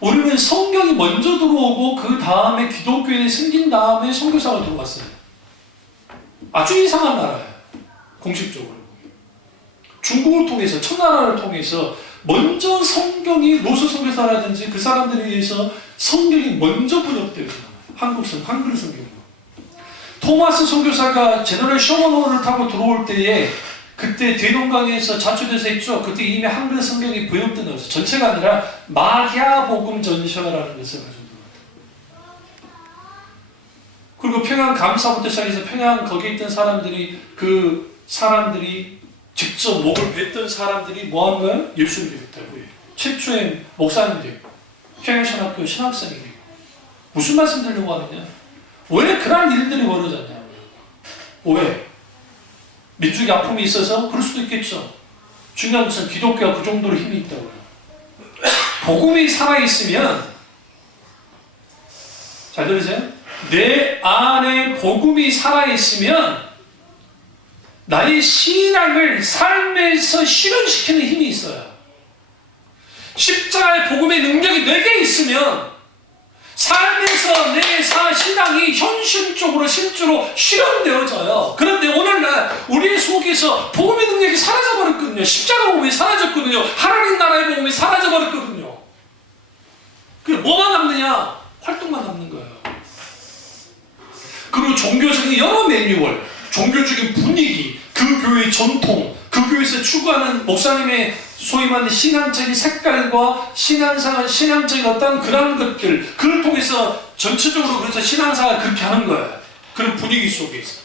우리는 성경이 먼저 들어오고 그 다음에 기독교인이 생긴 다음에 선교사가 들어왔어요. 아주 이상한 나라예요. 공식적으로. 중국을 통해서, 청나라를 통해서 먼저 성경이 로스 선교사라든지 그 사람들에 의해서 성경이 먼저 번역되어요. 한글 성경으로. 토마스 선교사가 제너럴 셔먼호를 타고 들어올 때에 그때 대동강에서 자초돼서 있죠. 그때 이미 한글 성경이 번역된 거였어요. 전체가 아니라 마갸복음 전셔라는 것을 가지고. 그리고 평양 감사부터 시작해서 평양 거기에 있던 사람들이 직접 목을 뱉던 사람들이 뭐 한 거예요? 예수를 믿었다고요. 최초의 목사님들, 평양신학교 신학생이에요. 무슨 말씀 드리려고 하느냐? 왜 그런 일들이 벌어졌냐고요. 왜? 민족의 아픔이 있어서? 그럴 수도 있겠죠. 중요한 것은 기독교가 그 정도로 힘이 있다고요. 복음이 살아있으면, 잘 들으세요? 내 안에 복음이 살아있으면 나의 신앙을 삶에서 실현시키는 힘이 있어요. 십자가의 복음의 능력이 내게 있으면 삶에서 내 신앙이 현실적으로 실제로 실현되어져요. 그런데 오늘날 우리 속에서 복음의 능력이 사라져버렸거든요. 십자가 복음이 사라졌거든요. 하나님 나라의 복음이 사라져버렸거든요. 그게 뭐가 남느냐? 활동만 남는 거예요. 그리고 종교적인 여러 매뉴얼, 종교적인 분위기, 그 교회의 전통, 그 교회에서 추구하는 목사님의 소위 말하는 신앙적인 색깔과 신앙적인 어떤 그런 것들, 그걸 통해서 전체적으로 그래서 신앙사가 그렇게 하는 거예요. 그런 분위기 속에서.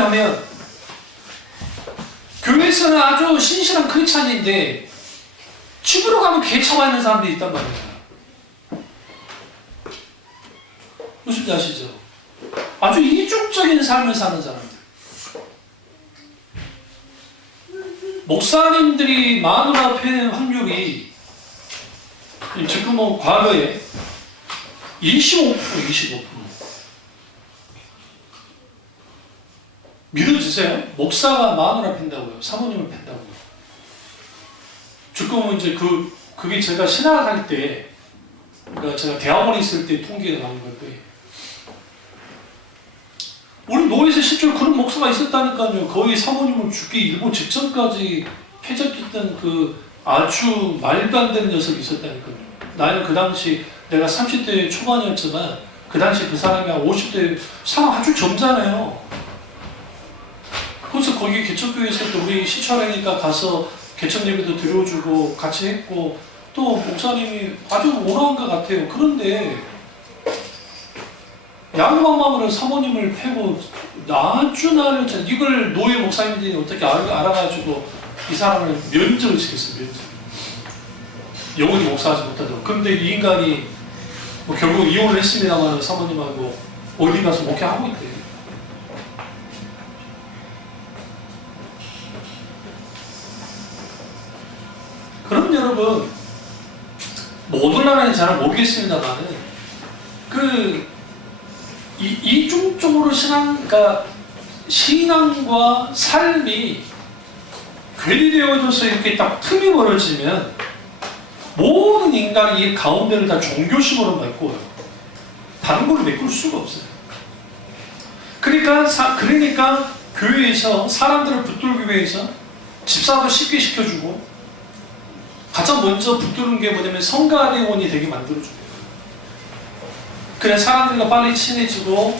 뭐냐면 교회에서는 아주 신실한 크리스찬인데 집으로 가면 개처가 있는 사람들이 있단 말이에요. 무슨 아시죠? 아주 이중적인 삶을 사는 사람들. 목사님들이 마누라 팬 확률이 지금 뭐 과거에 25%. 믿어지세요? 목사가 마누라 팬다고요? 사모님을 팬다고요? 지금은 이제 그게 제가 신학할 때, 그러니까 제가 대학원에 있을 때 통계가 나온 건데, 우리 노예에서 실제로 그런 목사가 있었다니까요. 거의 사모님을 죽기 일보 직전까지 패적했던 그 아주 말도 안 되는 녀석이 있었다니까요. 나는 그 당시 내가 30대 초반이었지만 그 당시 그 사람이 한 50대 사람 아주 젊잖아요. 그래서 거기 개척교회에서 또 우리 시초하니까 가서 개척 예배도 드려주고 같이 했고 또 목사님이 아주 온화한 것 같아요. 그런데 양방망으로 사모님을 패고 아주 나를 이걸 노예 목사님들이 어떻게 알아가지고 이 사람을 면접을 시켰어요. 면접. 영원히 목사하지 못하도록. 그런데 이 인간이 뭐 결국 이혼을 했습니다만 사모님하고 어디 가서 목회하고 있대요. 그럼 여러분 뭐 어느 나라인지 잘 모르겠습니다만은 이중적으로 그러니까 신앙과 삶이 괴리되어져서 이렇게 딱 틈이 벌어지면 모든 인간이 이 가운데를 다 종교심으로 메꿔요. 다른 걸로 메꿀 수가 없어요. 그러니까 교회에서 사람들을 붙들기 위해서 집사도 쉽게 시켜주고 가장 먼저 붙드는 게 뭐냐면 성가대원이 되게 만들어줘요. 그래 사람들과 빨리 친해지고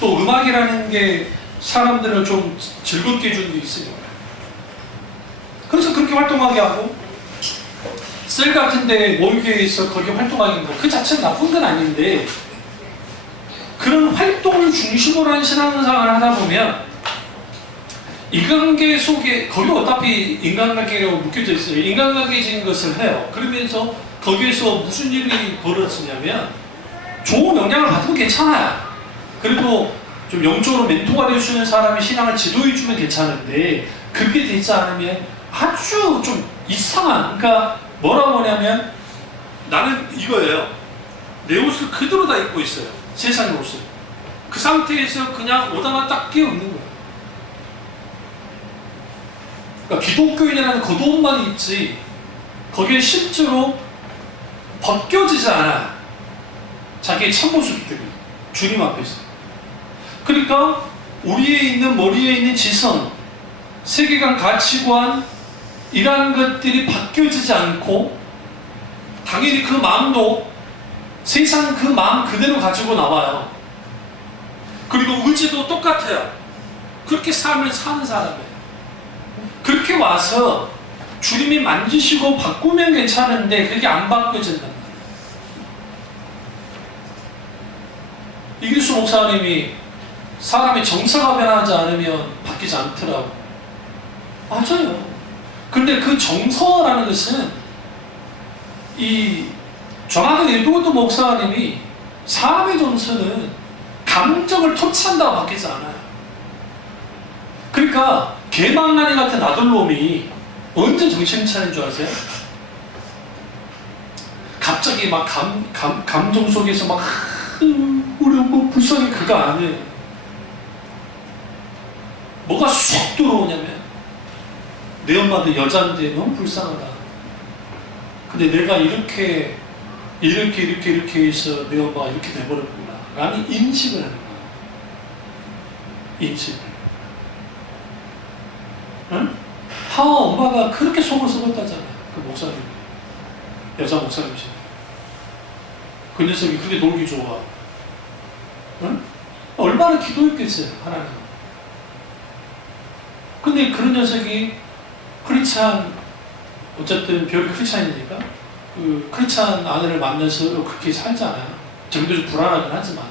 또 음악이라는 게 사람들을 좀 즐겁게 해주는 게 있어요. 그래서 그렇게 활동하게 하고 셀 같은 데 모이게 해서 거기 활동하게 하는 거 그 자체는 나쁜 건 아닌데 그런 활동을 중심으로 한 신앙생활을 하다 보면 인간관계 속에 거기도 어차피 인간관계라고 묶여져 있어요. 인간관계적인 것을 해요. 그러면서 거기에서 무슨 일이 벌어지냐면 좋은 영향을 받으면 괜찮아요. 그리고 좀 영적으로 멘토가 될 수 있는 사람이 신앙을 지도해주면 괜찮은데 그렇게 되지 않으면 아주 좀 이상한 그러니까 뭐라고 하냐면 나는 이거예요. 내 옷을 그대로 다 입고 있어요. 세상의 옷을. 그 상태에서 그냥 오다가 딱 끼어있는 거예요. 그러니까 기독교인이라는 겉옷만 입지 거기에 실제로 벗겨지지 않아요. 자기의 참모습이 되거든요. 주님 앞에서. 그러니까 우리에 있는 머리에 있는 지성, 세계관, 가치관 이러한 것들이 바뀌어지지 않고 당연히 그 마음도 세상 그 마음 그대로 가지고 나와요. 그리고 의지도 똑같아요. 그렇게 삶을 사는 사람이에요. 그렇게 와서 주님이 만지시고 바꾸면 괜찮은데 그게 안 바뀌어진단 말이에요. 이규수 목사님이 사람이 정서가 변하지 않으면 바뀌지 않더라고. 맞아요. 근데 그 정서라는 것은 이 조나단 에드워드 목사님이 사람의 정서는 감정을 토치한다고 바뀌지 않아요. 그러니까 개망나니 같은 아들놈이 언제 정신 차린 줄 아세요? 갑자기 막 감정 속에서 막 우리 엄마 불쌍해 그거 아니에요. 뭐가 쏙 들어오냐면 내 엄마도 여자인데 너무 불쌍하다. 근데 내가 이렇게 해서 내 엄마가 이렇게 돼버렸구나 라는 인식을 하는 거야. 인식을. 응? 하와 엄마가 그렇게 속을 썩었다잖아요. 그 목사님. 여자 목사님이시네. 그 녀석이 그렇게 놀기 좋아. 응? 얼마나 기도했겠어요, 하나님. 근데 그런 녀석이 크리스찬, 어쨌든 별이 크리스찬이니까 그 크리스찬 아내를 만나서 그렇게 살잖아요. 저기도 좀 불안하긴 하지만.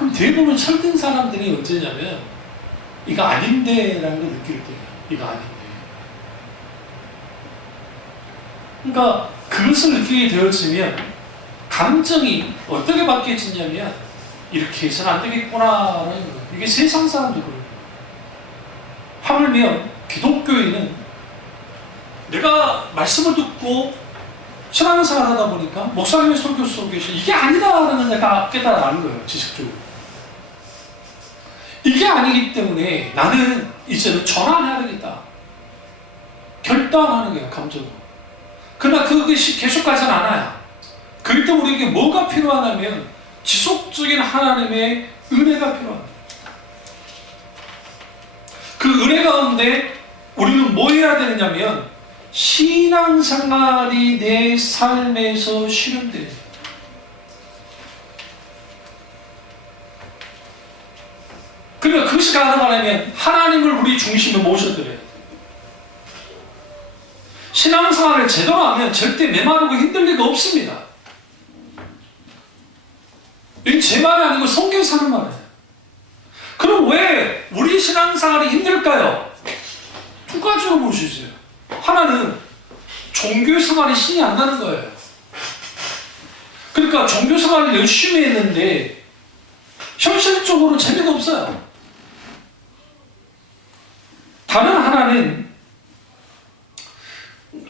그럼 대부분 철든 사람들이 어쩌냐면 이거 아닌데 라는 걸 느낄 때예요. 이거 아닌데. 그러니까 그것을 느끼게 되어지면 감정이 어떻게 바뀌어지냐면 이렇게 해서는 안 되겠구나라는 거예요. 이게 세상 사람도 그래요. 하물며 기독교인은 내가 말씀을 듣고 신앙생활 하다 보니까 목사님의 설교 속에서 이게 아니다라는 걸 내가 깨달아가는 거예요. 지식적으로. 이게 아니기 때문에 나는 이제는 전환해야 되겠다. 결단하는 거예요. 감정으로. 그러나 그것이 계속 가진 않아요. 그럴 때 우리에게 뭐가 필요하냐면 지속적인 하나님의 은혜가 필요합니다. 그 은혜 가운데 우리는 뭐 해야 되느냐면 신앙생활이 내 삶에서 실현돼요. 그러니까 그것이 가능하려면 하나님을 우리 중심에 모셔드려야 돼요. 신앙생활을 제대로 하면 절대 메마르고 힘들 리가 없습니다. 이게 제 말이 아니고 성경에서 하는 말이에요. 그럼 왜 우리 신앙생활이 힘들까요? 두 가지로 볼 수 있어요. 하나는 종교생활이 신이 안 나는 거예요. 그러니까 종교생활을 열심히 했는데 현실적으로 재미가 없어요. 다른 하나는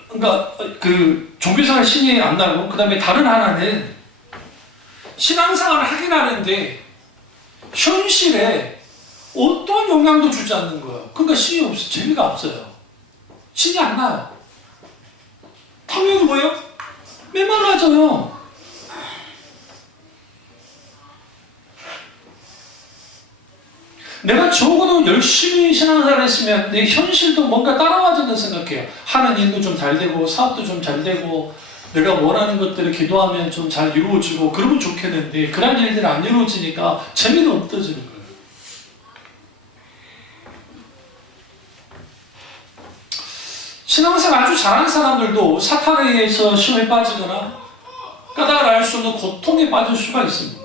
그러니까 그 종교생활 신이 안 나고 그 다음에 다른 하나는 신앙생활을 하긴 하는데 현실에 어떤 영향도 주지 않는 거예요. 그러니까 신이 없어, 재미가 없어요. 신이 안 나요. 당연히 뭐예요? 메말라져요. 내가 적어도 열심히 신앙생활을 했으면 내 현실도 뭔가 따라와준다고 생각해요. 하는 일도 좀 잘 되고 사업도 좀 잘 되고 내가 원하는 것들을 기도하면 좀 잘 이루어지고 그러면 좋겠는데 그런 일들이 안 이루어지니까 재미도 없어지는 거예요. 신앙생활 아주 잘하는 사람들도 사탄에 의해서 시험에 빠지거나 까닭을 알 수 없는 고통에 빠질 수가 있습니다.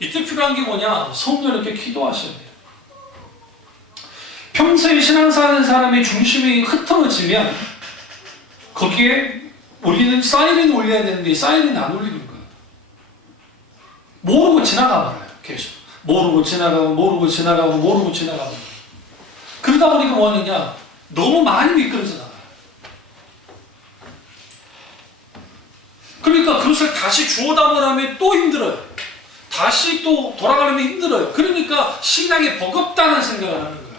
이때 필요한 게 뭐냐? 성령님께 기도하셔야 돼요. 평소에 신앙생활하는 사람의 중심이 흩어지면 거기에 우리는 사이렌 올려야 되는데 사이렌이 안 올리는 거예요. 모르고 지나가 버려요. 계속. 모르고 지나가고 모르고 지나가고 모르고 지나가고. 그러다 보니까 뭐하느냐? 너무 많이 미끄러져 나가요. 그러니까 그것을 다시 주워 담으려면 또 힘들어요. 다시 또 돌아가려면 힘들어요. 그러니까 신앙이 버겁다는 생각을 하는 거예요.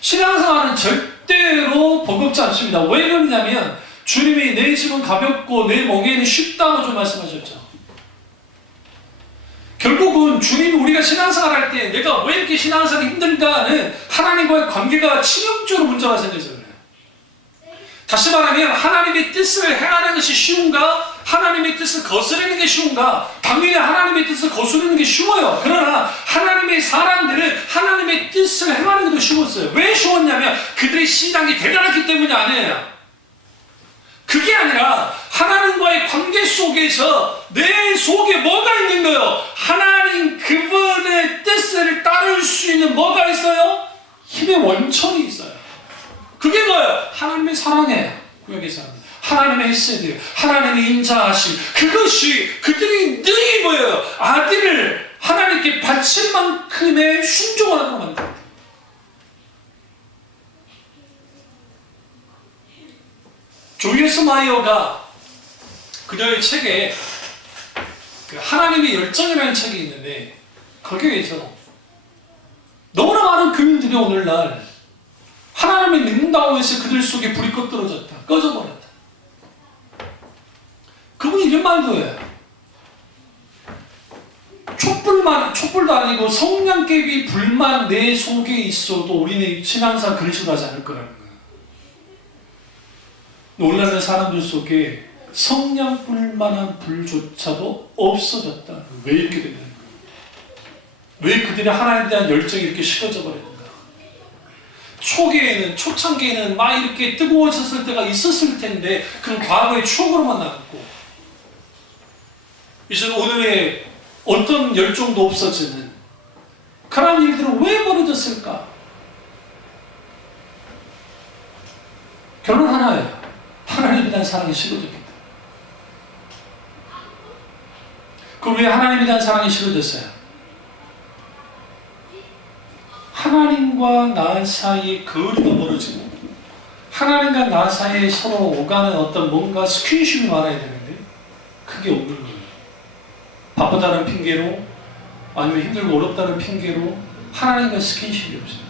신앙생활은 절대로 버겁지 않습니다. 왜 그러냐면 주님이 내 짐은 가볍고 내 멍에는 쉽다고 좀 말씀하셨죠. 결국은 주님이 우리가 신앙생활 할 때 내가 왜 이렇게 신앙생활이 힘든가는 하나님과의 관계가 치명적으로 문제가 생겨서 그래요. 다시 말하면 하나님의 뜻을 행하는 것이 쉬운가? 하나님의 뜻을 거스르는 게 쉬운가? 당연히 하나님의 뜻을 거스르는 게 쉬워요. 그러나 하나님의 사람들은 하나님의 뜻을 행하는 것도 쉬웠어요. 왜 쉬웠냐면 그들의 신앙이 대단했기 때문이 아니에요. 그게 아니라 하나님과의 관계 속에서 내 속에 뭐가 있는 거예요? 하나님 그분의 뜻을 따를 수 있는 뭐가 있어요? 힘의 원천이 있어요. 그게 뭐예요? 하나님의 사랑이에요. 구약에서 하나님의 헤세드, 하나님의 인자하심. 그것이 그들이 늘 뭐예요? 아들을 하나님께 바친 만큼의 순종을 하도록 만듭니다. 조이스 마이어가 그녀의 책에 그 하나님의 열정이라는 책이 있는데 거기에서 너무나 많은 교인들이 오늘날 하나님을 믿는다고 해서 그들 속에 불이 꺼떨어졌다. 꺼져버렸다. 그분이 이런 말도 해요. 촛불도 아니고 성냥개비 불만 내 속에 있어도 우리는 신앙상 그리스도 하지 않을 거라는 거예요. 놀라는 사람들 속에 성냥불만한 불조차도 없어졌다. 왜 이렇게 됐는가? 왜 그들의 하나님에 대한 열정이 이렇게 식어져 버렸는가? 초창기에는 막 이렇게 뜨거워졌을 때가 있었을 텐데 그건 과거의 추억으로만 남았고 이제 오늘의 어떤 열정도 없어지는 그런 일들은 왜 벌어졌을까? 결론 하나예요. 하나님에 대한 사랑이 식어졌기 때문에. 그럼 왜 하나님에 대한 사랑이 식어졌어요? 하나님과 나 사이에 거리가 멀어지고 하나님과 나 사이에 서로 오가는 어떤 뭔가 스킨십이 많아야 되는데 그게 없는 거예요. 바쁘다는 핑계로 아니면 힘들고 어렵다는 핑계로 하나님과 스킨십이 없어요.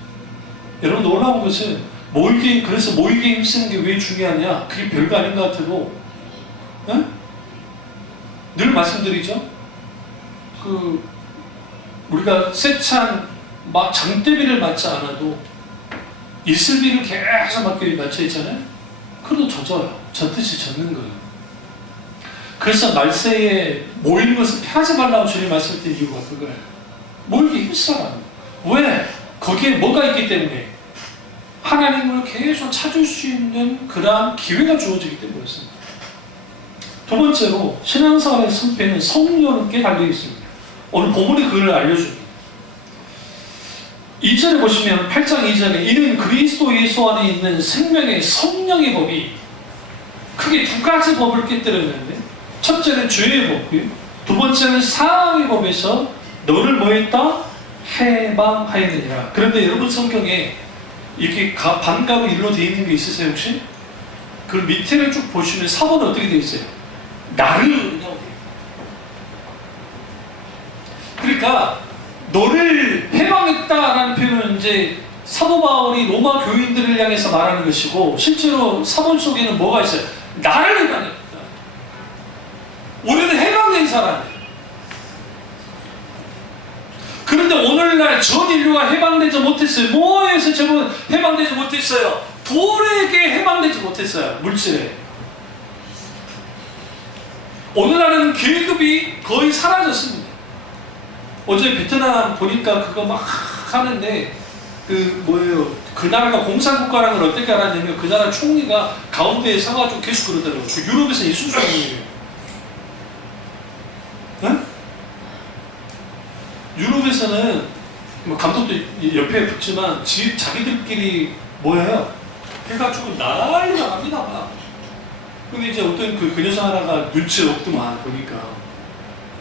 여러분 놀라운 것은 그래서 모이게 힘쓰는 게 왜 중요하냐? 그게 별거 아닌 것 같아도 늘 말씀드리죠. 우리가 세찬 장대비를 맞지 않아도 이슬비를 계속 맞춰 있잖아요. 그래도 젖어요. 젖듯이 젖는 거예요. 그래서 말세에 모이는 것을 피하지 말라고 주님 말씀드린 이유가 그거예요. 모이게 힘써라. 왜? 거기에 뭐가 있기 때문에 하나님을 계속 찾을 수 있는 그러한 기회가 주어지기 때문이었습니다. 두 번째로 신앙생활의 승패는 성령께 달려 있습니다. 오늘 본문이 그걸 알려줍니다. 2절에 보시면 8장 2절에 이는 그리스도 예수 안에 있는 생명의 성령의 법이 크게 두 가지 법을 깨뜨렸는데 첫째는 죄의 법이요. 두 번째는 사랑의 법에서 너를 뭐했다? 해방하였느니라. 그런데 여러분 성경에 이렇게 반가로 일로 되어 있는 게 있으세요 혹시? 그 밑에를 쭉 보시면 4번은 어떻게 되어 있어요? 나를 그러니까 너를 해방했다라는 표현은 이제 사도 바울이 로마 교인들을 향해서 말하는 것이고 실제로 사본 속에는 뭐가 있어요? 나를 해방했다. 우리는 해방된 사람이에요. 그런데 오늘날 전 인류가 해방되지 못했어요. 뭐에서 저분 해방되지 못했어요? 돌에게 해방되지 못했어요. 물질에. 오늘날은 계급이 거의 사라졌습니다. 어제 베트남 보니까 그거 막 하는데 그 나라가 공산국가라는 걸 어떻게 알았냐면 그 나라 총리가 가운데에 서가지고 계속 그러더라고요. 유럽에서는 이 순수함이에요. 응? 유럽에서는 감독도 옆에 붙지만 자기들끼리 뭐예요? 해가지고 난리가 납니다 막. 근데 이제 어떤 그 녀석 하나가 눈치 없더만 보니까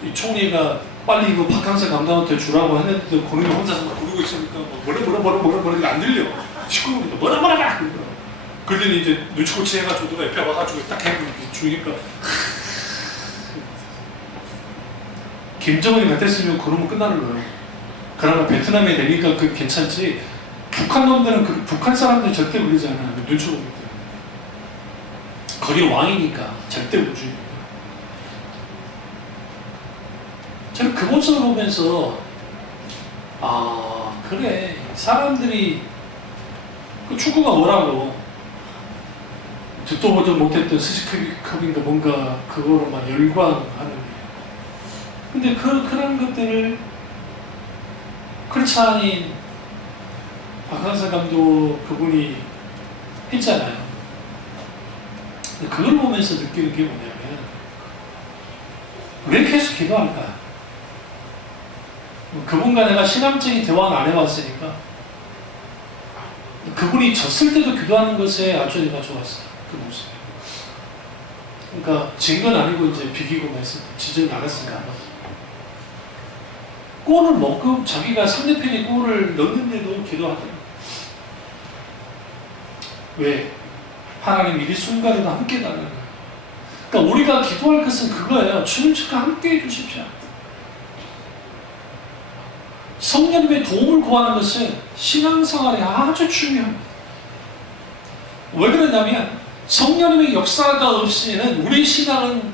이 총리가 빨리 이거 박항서 감독한테 주라고 했는데 본인이 혼자서 막 부르고 있으니까 뭐라 안 들려. 시끄러우니까 뭐라 그러더니 이제 눈치코치 해가지고 누가 옆에 와가지고 딱 해고 주니까 김정은이 같았으면 그러면 끝나는 거예요. 그러나 베트남에 되니까 그 괜찮지. 북한 놈들은 북한 사람들 절대 그러지 않아요. 눈치 보기 때문에. 거기 왕이니까 절대 우주니까. 저는 그 모습을 보면서 그래 사람들이 그 축구가 뭐라고 듣도 보도 못했던 스시컵인가 뭔가 그거로만 열광하는. 근데 그런 것들을 그렇지 않은 박항서 감독 그분이 했잖아요. 그걸 보면서 느끼는 게 뭐냐면 왜 계속 기도할까? 그분과 내가 신앙적인 대화는 안 해봤으니까 그분이 졌을 때도 기도하는 것에 아주 내가 좋았어요. 그 모습. 그러니까 진 건 아니고 이제 비기고만 했을 때 지진 않았으니까 골을 먹고 자기가 상대편이 골을 넣는데도 기도하더라고요. 왜? 하나님 이 순간에도 함께 해달라는 거예요. 그러니까 우리가 기도할 것은 그거예요. 주님과 함께 해주십시오. 성령님의 도움을 구하는 것은 신앙생활에 아주 중요합니다. 왜 그러냐면 성령님의 역사가 없이는 우리 신앙은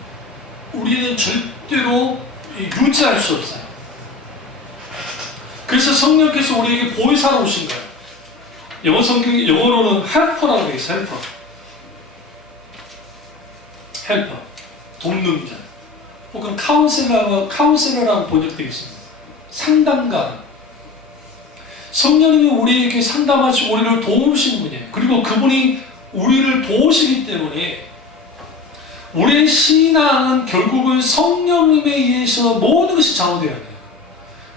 우리는 절대로 유지할 수 없어요. 그래서 성령께서 우리에게 보혜사로 오신 거예요. 영어로는 헬퍼라고 되어 있어요. 헬퍼. 돕는 자. 혹은 카운셀러라고 번역되어 있습니다. 상담가. 성령님이 우리에게 상담하시고 우리를 도우시는 분이에요. 그리고 그분이 우리를 도우시기 때문에 우리의 신앙은 결국은 성령님에 의해서 모든 것이 좌우되어야 돼요.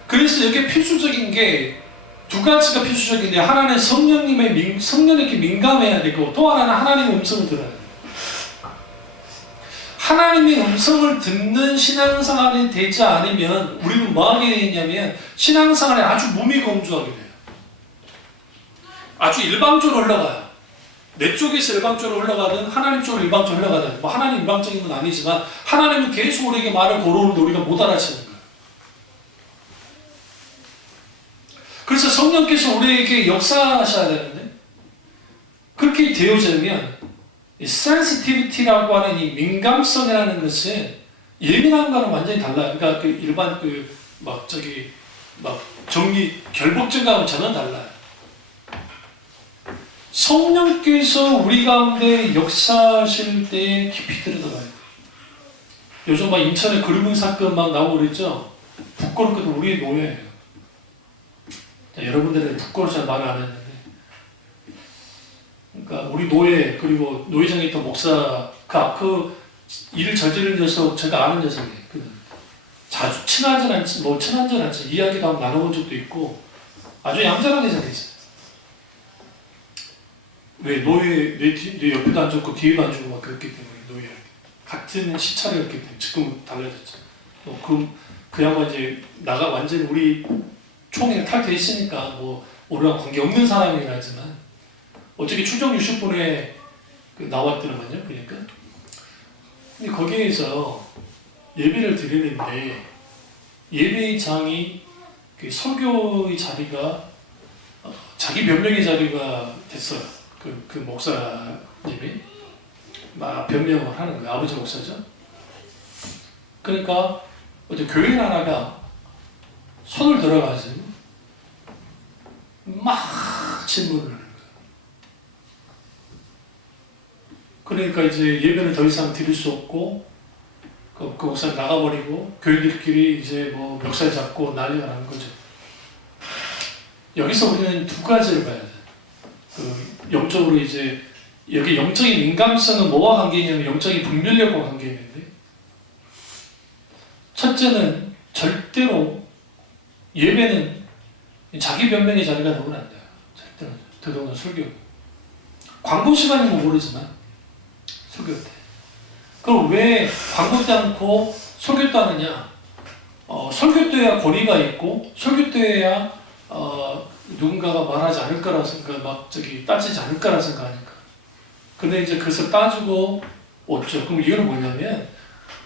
그래서 여기에 필수적인 게 두 가지가 필수적인데, 하나는 성령님께 민감해야 되고, 또 하나는 하나님의 음성을 들어야 돼요. 하나님의 음성을 듣는 신앙생활이 되지 않으면 우리는 뭐 하게 되냐면 신앙생활에 아주 무미건조하게 돼요. 아주 일방적으로 흘러가요. 내 쪽에서 일방적으로 흘러가든 하나님 쪽으로 일방적으로 흘러가든, 뭐 하나님 일방적인 건 아니지만 하나님은 계속 우리에게 말을 걸어오는데 우리가 못 알아채는 거예요. 그래서 성령께서 우리에게 역사하셔야 되는데, 그렇게 되어지면 이 sensitivity라고 하는 이 민감성이라는 것은 예민함과는 완전히 달라요. 그러니까 그 일반 결복증과는 전혀 달라요. 성령께서 우리 가운데 역사하실 때 깊이 들여다봐야 돼요. 요즘 막 인천에 그루밍 사건 막 나오고 그랬죠? 부끄러운 것도 우리의 노예예요. 여러분들은 부끄러워서 잘 말 안 했는데, 그러니까 우리 노예, 그리고 노예장에 있던 목사, 그 일을 저지른 녀석, 제가 아는 녀석이에요. 자주 친하진 않지, 이야기도 한번 나눠본 적도 있고, 아주 얌전하게 잘 있어요. 왜 내 옆에도 앉았고 뒤에도 앉고 막 그랬기 때문에, 노예 같은 시차였기 때문에 지금 달라졌죠. 그럼 그 양반 이제 완전히 우리 총회가 탈퇴했으니까 우리랑 관계 없는 사람이긴 하지만 어차피 추정 60분에 나왔더만요. 그러니까 근데 거기에서 예배를 드리는데 예배장이 설교의 자리가 자기 변명의 자리가 됐어요. 그 목사님이 막 변명을 하는 거예요. 아버지 목사죠. 그러니까 어제 교인 하나가 손을 들어가지고 막 질문을 하는 거예요. 그러니까 이제 예배를 더 이상 드릴 수 없고 그 목사 나가버리고 교인들끼리 이제 멱살 잡고 난리가 나는 거죠. 여기서 우리는 두 가지를 봐야 돼요. 영적으로 이제 여기 영적인 민감성은 뭐와 관계냐면 영적인 분별력과 관계 있는데, 첫째는 절대로 예배는 자기 변명의 자리가 되면 안 돼요. 절대로. 더더구나 설교. 광고 시간인 건 모르지만 설교 때. 그럼 왜 광고 때 않고 설교 때 하느냐? 설교 때야 권위가 있고 설교 때야 누군가가 말하지 않을 거라 생각, 따지지 않을 거라 생각하니까. 근데 이제 그것을 따지고 왔죠. 그럼 이거는 뭐냐면,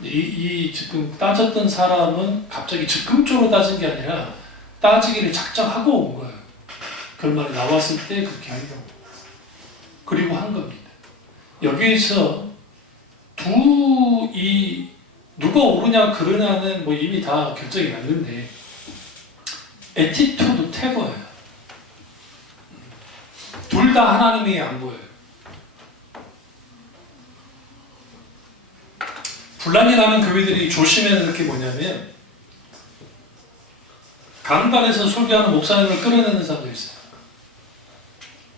지금 따졌던 사람은 갑자기 즉흥적으로 따진 게 아니라 따지기를 작정하고 온 거예요. 결말이 나왔을 때 그렇게 하려고. 그리고 한 겁니다. 여기에서 누가 옳으냐 그르냐는 이미 다 결정이 났는데, 에티튜드 태거예요. 둘 다 하나님이 안 보여요. 분란이 나는 교회들이 조심해야 될 게 뭐냐면, 강단에서 설교하는 목사님을 끌어내는 사람도 있어요.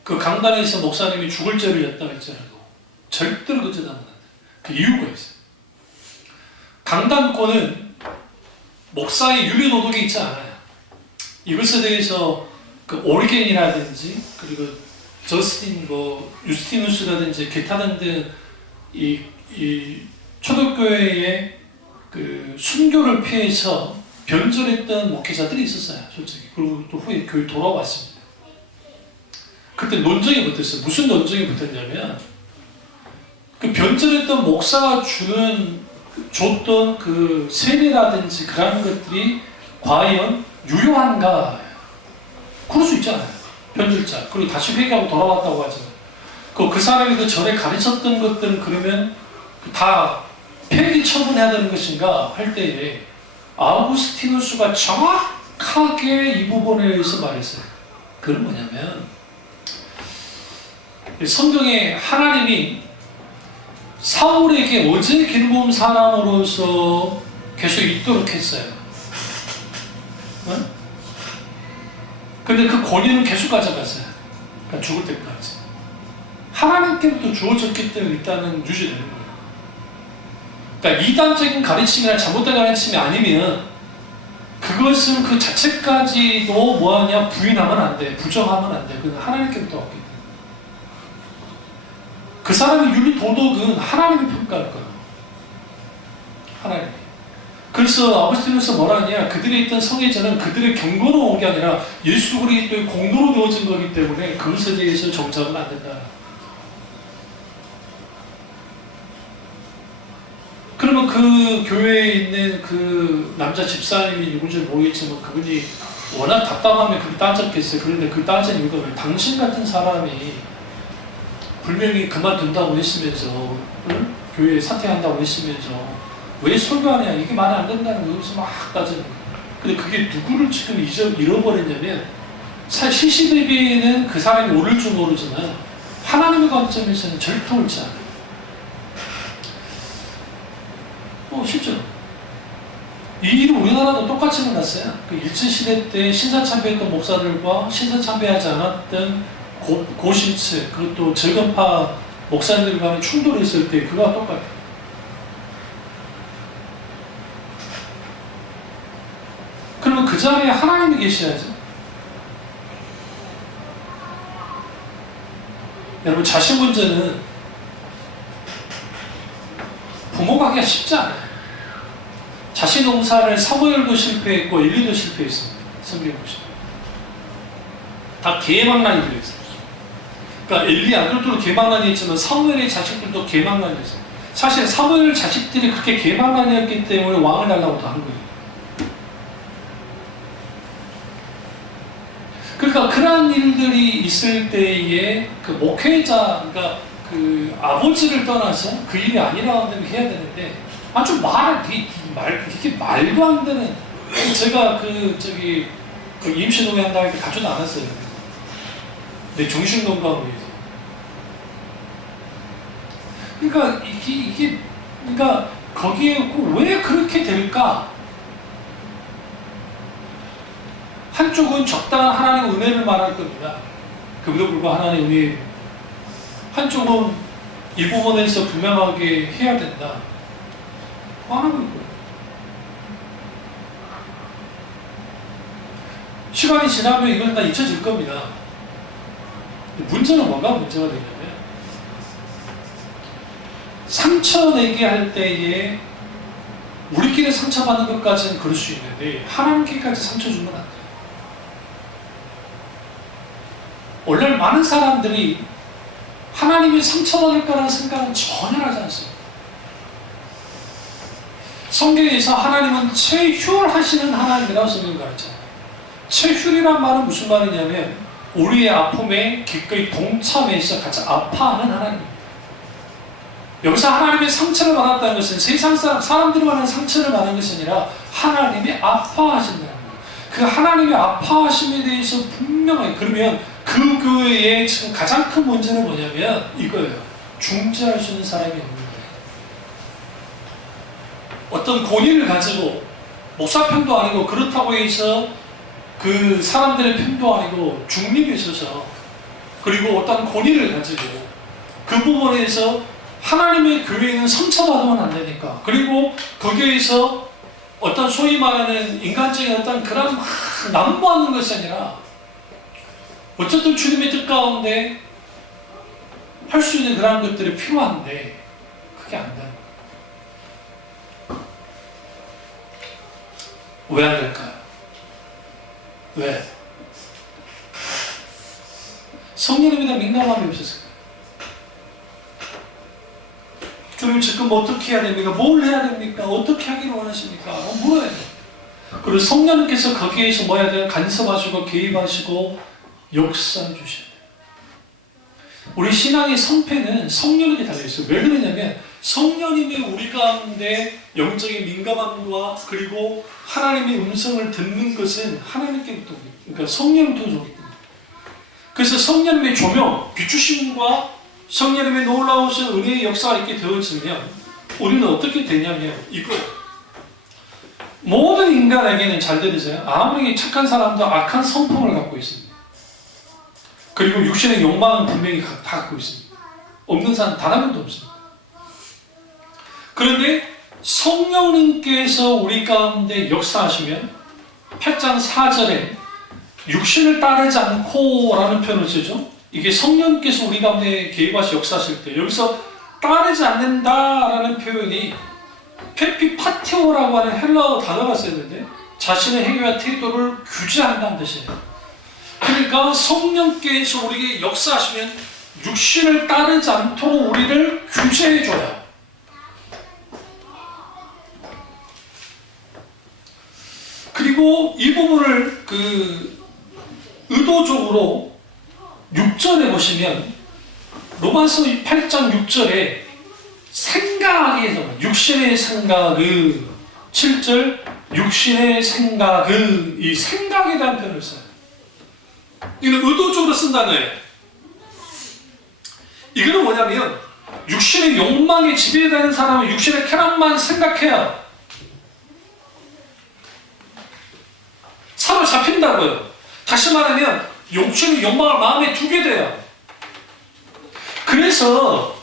그 강단에서 목사님이 죽을 죄를 졌다 할지라도 절대로 그 죄는 안 돼요. 그 이유가 있어요. 강단권은 목사의 윤리 도덕이 있지 않아요. 이것에 대해서 오리겐이라든지 그리고 저스틴 유스티누스라든지 기타 등등 이 초대교회의 순교를 피해서 변절했던 목회자들이 있었어요. 솔직히. 그리고 또 후에 교회 돌아왔습니다. 그때 논쟁이 붙었어요. 무슨 논쟁이 붙었냐면, 그 변절했던 목사가 줬던 그 세례라든지 그런 것들이 과연 유효한가? 그럴 수 있잖아요. 변절자. 그리고 다시 회개하고 돌아왔다고 하지만, 그 사람이 그 전에 가르쳤던 것들은 그러면 다 폐기 처분해야 되는 것인가 할 때에 아우구스티누스가 정확하게 이 부분에 대해서 말했어요. 그건 뭐냐면, 성경에 하나님이 사울에게 어제 길본 사람으로서 계속 있도록 했어요. 근데 그 권위는 계속 가져갔어요. 그러니까 죽을 때까지. 하나님께부터 주어졌기 때문에 일단은 유지되는 거예요. 그러니까 이단적인 가르침이나 잘못된 가르침이 아니면 그것을 그 자체까지도 뭐하냐 부인하면 안 돼. 부정하면 안 돼. 그건 하나님께부터 왔기 때문에. 그 사람의 윤리 도덕은 하나님이 평가할 거예요. 하나님이. 그래서 아버지들에서 뭐라 하냐, 그들의 있던 성애자는 그들의 경고로 온 게 아니라 예수 그리스도의 공로로 되어진 거기 때문에 그것에 대해서 정착은 안 된다. 그러면 그 교회에 있는 그 남자 집사님이 누군지 모르겠지만 그분이 워낙 답답하면 그렇게 따졌겠어요. 그런데 그 따진 이유가 왜 당신 같은 사람이 분명히 그만둔다고 했으면서, 응? 교회에 사퇴한다고 했으면서 왜 설교하냐, 이게 말이 안 된다는 거여서 막 따지는 거예요. 근데 그게 누구를 지금 잃어버렸냐면, 사실 시시대비에는 그 사람이 옳을 줄 모르지만 하나님의 관점에서는 절대 옳지 않아요. 실제로 이 일이 우리나라도 똑같이 일어났어요. 그 일제시대 때 신사참배했던 목사들과 신사참배하지 않았던 고신체, 그리고 또 절건파 목사님들 간에 충돌이 있을 때 그거와 똑같아요. 그러면 그 자리에 하나님이 계셔야죠. 여러분, 자식 문제는 부모가 하기가 쉽지 않아요. 자신 농사를 사무엘도 실패했고 엘리도 실패했습니다. 성경 보시면 다 개망난이 되었어요. 그러니까 엘리 아들들도 개망난이 했지만 사무엘의 자식들도 개망난이 했어요. 사실 사무엘 자식들이 그렇게 개망난이었기 때문에 왕을 달라고 다 한 거예요. 그러니까 그러한 일들이 있을 때에 그 목회자, 그러니까 그 아버지를 떠나서 그 일이 아니라고 해야 되는데, 아주 이렇게 말도 안 되는, 제가 그 임신후에 한다고 이렇게 가져도 않았어요. 내 정신건강을 위해서. 그러니까 그러니까 거기에 왜 그렇게 될까? 한쪽은 적당한 하나님의 은혜를 말할 겁니다. 그보다 불구하고 하나님의 은혜. 한쪽은 이 부분에서 분명하게 해야 된다. 안 하고 있고요. 시간이 지나면 이건 다 잊혀질 겁니다. 문제는 뭐가 문제가 되냐면, 상처내게 할 때에 우리끼리 상처받는 것까지는 그럴 수 있는데 하나님께까지 상처 주면 안 돼요. 원래 많은 사람들이 하나님이 상처받을 거라는 생각은 전혀 하지 않습니다. 성경에서 하나님은 채휼하시는 하나님이라고 성경이 가르쳐요. 채휼이란 말은 무슨 말이냐면 우리의 아픔에 기꺼이 동참해서 같이 아파하는 하나님입니다. 여기서 하나님의 상처를 받았다는 것은 세상 사람들이 받는 상처를 받는 것이 아니라 하나님이 아파하신다는 거예요. 그 하나님의 아파하심에 대해서 분명하게, 그러면 그 교회의 지금 가장 큰 문제는 뭐냐면 이거예요. 중재할 수 있는 사람이 없는 거예요. 어떤 권위를 가지고 목사 편도 아니고 그렇다고 해서 그 사람들의 편도 아니고 중립에 있어서, 그리고 어떤 권위를 가지고 그 부분에서 하나님의 교회는 상처받으면 안 되니까, 그리고 거기에서 어떤 소위 말하는 인간적인 어떤 그런 막 난무하는 것이 아니라 어쨌든 주님의 뜻 가운데 할 수 있는 그런 것들이 필요한데 그게 안 되는 거예요. 왜 안 될까요? 왜? 성령에 대한 민감함이 없었어요. 주님 지금 어떻게 해야 됩니까? 뭘 해야 됩니까? 어떻게 하기를 원하십니까? 물어야 돼요. 그리고 성령님께서 거기에서 뭐 해야 돼요? 간섭하시고 개입하시고 역사해 주셔야 돼요. 우리 신앙의 성패는 성령에게 달려있어요. 왜 그러냐면 성령님이 우리 가운데 영적인 민감함과 그리고 하나님의 음성을 듣는 것은 하나님께부터, 그러니까 성령부터 오기 때문에. 그래서 성령님의 조명, 비추심과 성령님의 놀라우신 은혜의 역사가 있게 되어지면 우리는 어떻게 되냐면 이거, 모든 인간에게는 잘 들으세요. 아무리 착한 사람도 악한 성품을 갖고 있습니다. 그리고 육신의 욕망은 분명히 다 갖고 있습니다. 없는 사람 단 한 명도 없습니다. 그런데 성령님께서 우리 가운데 역사하시면 8장 4절에 육신을 따르지 않고 라는 표현을 쓰죠. 이게 성령님께서 우리 가운데 개입하시 역사하실 때 여기서 따르지 않는다라는 표현이 페피파티오라고 하는 헬라어 단어가 쓰였는데 자신의 행위와 태도를 규제한다는 뜻이에요. 그러니까 성령께서 우리에게 역사하시면 육신을 따르지 않도록 우리를 규제해줘요. 그리고 이 부분을 의도적으로 6절에 보시면 로마서 8장 6절에 생각에서 육신의 생각의 7절 육신의 생각의 이 생각에 대한 표현을 써요. 이는 의도적으로 쓴다는 거예요. 이거는 뭐냐면 육신의 욕망에 지배되는 사람은 육신의 쾌락만 생각해야 사로잡힌다고요. 다시 말하면 육신의 욕망을 마음에 두게 돼요. 그래서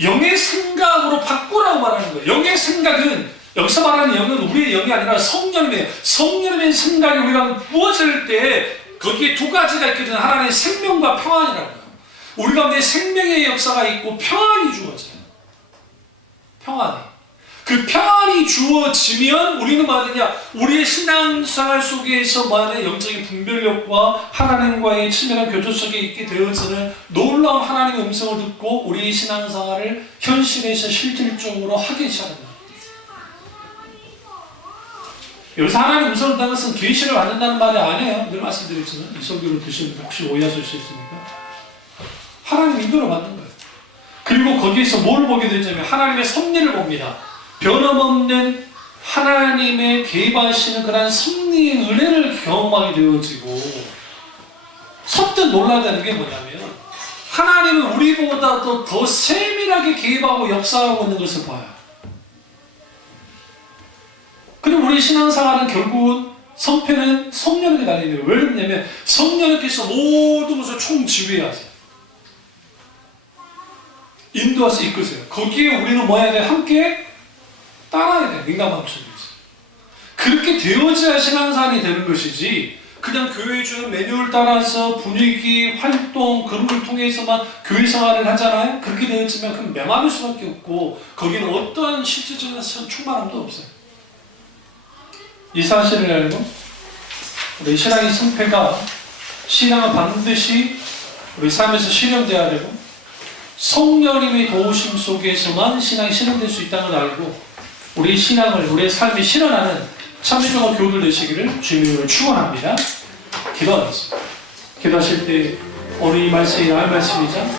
영의 생각으로 바꾸라고 말하는 거예요. 영의 생각은 여기서 말하는 영은 우리의 영이 아니라 성령이에요. 성령의 생각이 우리가 부어질 때 거기에 두 가지가 있거든요. 하나는 생명과 평안이라고 해요. 우리 가운데 생명의 역사가 있고 평안이 주어져요. 평안이. 그 평안이 주어지면 우리는 뭐하느냐? 우리의 신앙생활 속에서 뭐하냐? 영적인 분별력과 하나님과의 친밀한 교조 속에 있게 되어지는 놀라운 하나님의 음성을 듣고 우리의 신앙생활을 현실에서 실질적으로 하기 시작합니다. 여기서 하나님의 음성을 듣는 것은 계시를 받는다는 말이 아니에요. 늘 말씀드렸지만 이 설교를 드시면 혹시 오해하실 수 있으니까 하나님 인도를 받는 거예요. 그리고 거기에서 뭘 보게 되냐면 하나님의 섭리를 봅니다. 변함없는 하나님의 개입하시는 그런 섭리의 은혜를 경험하게 되어지고 선뜻 놀라야 되는 게 뭐냐면 하나님은 우리보다도 더 세밀하게 개입하고 역사하고 있는 것을 봐요. 그리고 우리 신앙생활은 결국은 성패는 성령에게 달리는 거예요. 왜 그러냐면 성령께서 모든 것을 총지휘하세요. 인도하서 이끄세요. 거기에 우리는 뭐 해야 돼? 함께 따라야 돼. 민감함 속에서. 그렇게 되어져야 신앙생활이 되는 것이지 그냥 교회 주는 매뉴얼 따라서 분위기, 활동, 그룹을 통해서만 교회 생활을 하잖아요. 그렇게 되었지만 그럼 메마를 수밖에 없고 거기는 어떠한 실질적인 충만함도 없어요. 이 사실을 알고 우리 신앙의 승패가 신앙은 반드시 우리 삶에서 실현되어야 되고 성령님의 도우심 속에서만 신앙이 실현될 수 있다는 걸 알고 우리 신앙을 우리의 삶에 실현하는 참신한 교우들 되시기를 주님으로 축원합니다. 기도하겠습니다. 기도하실 때 오늘 이 말씀이 나의 말씀이자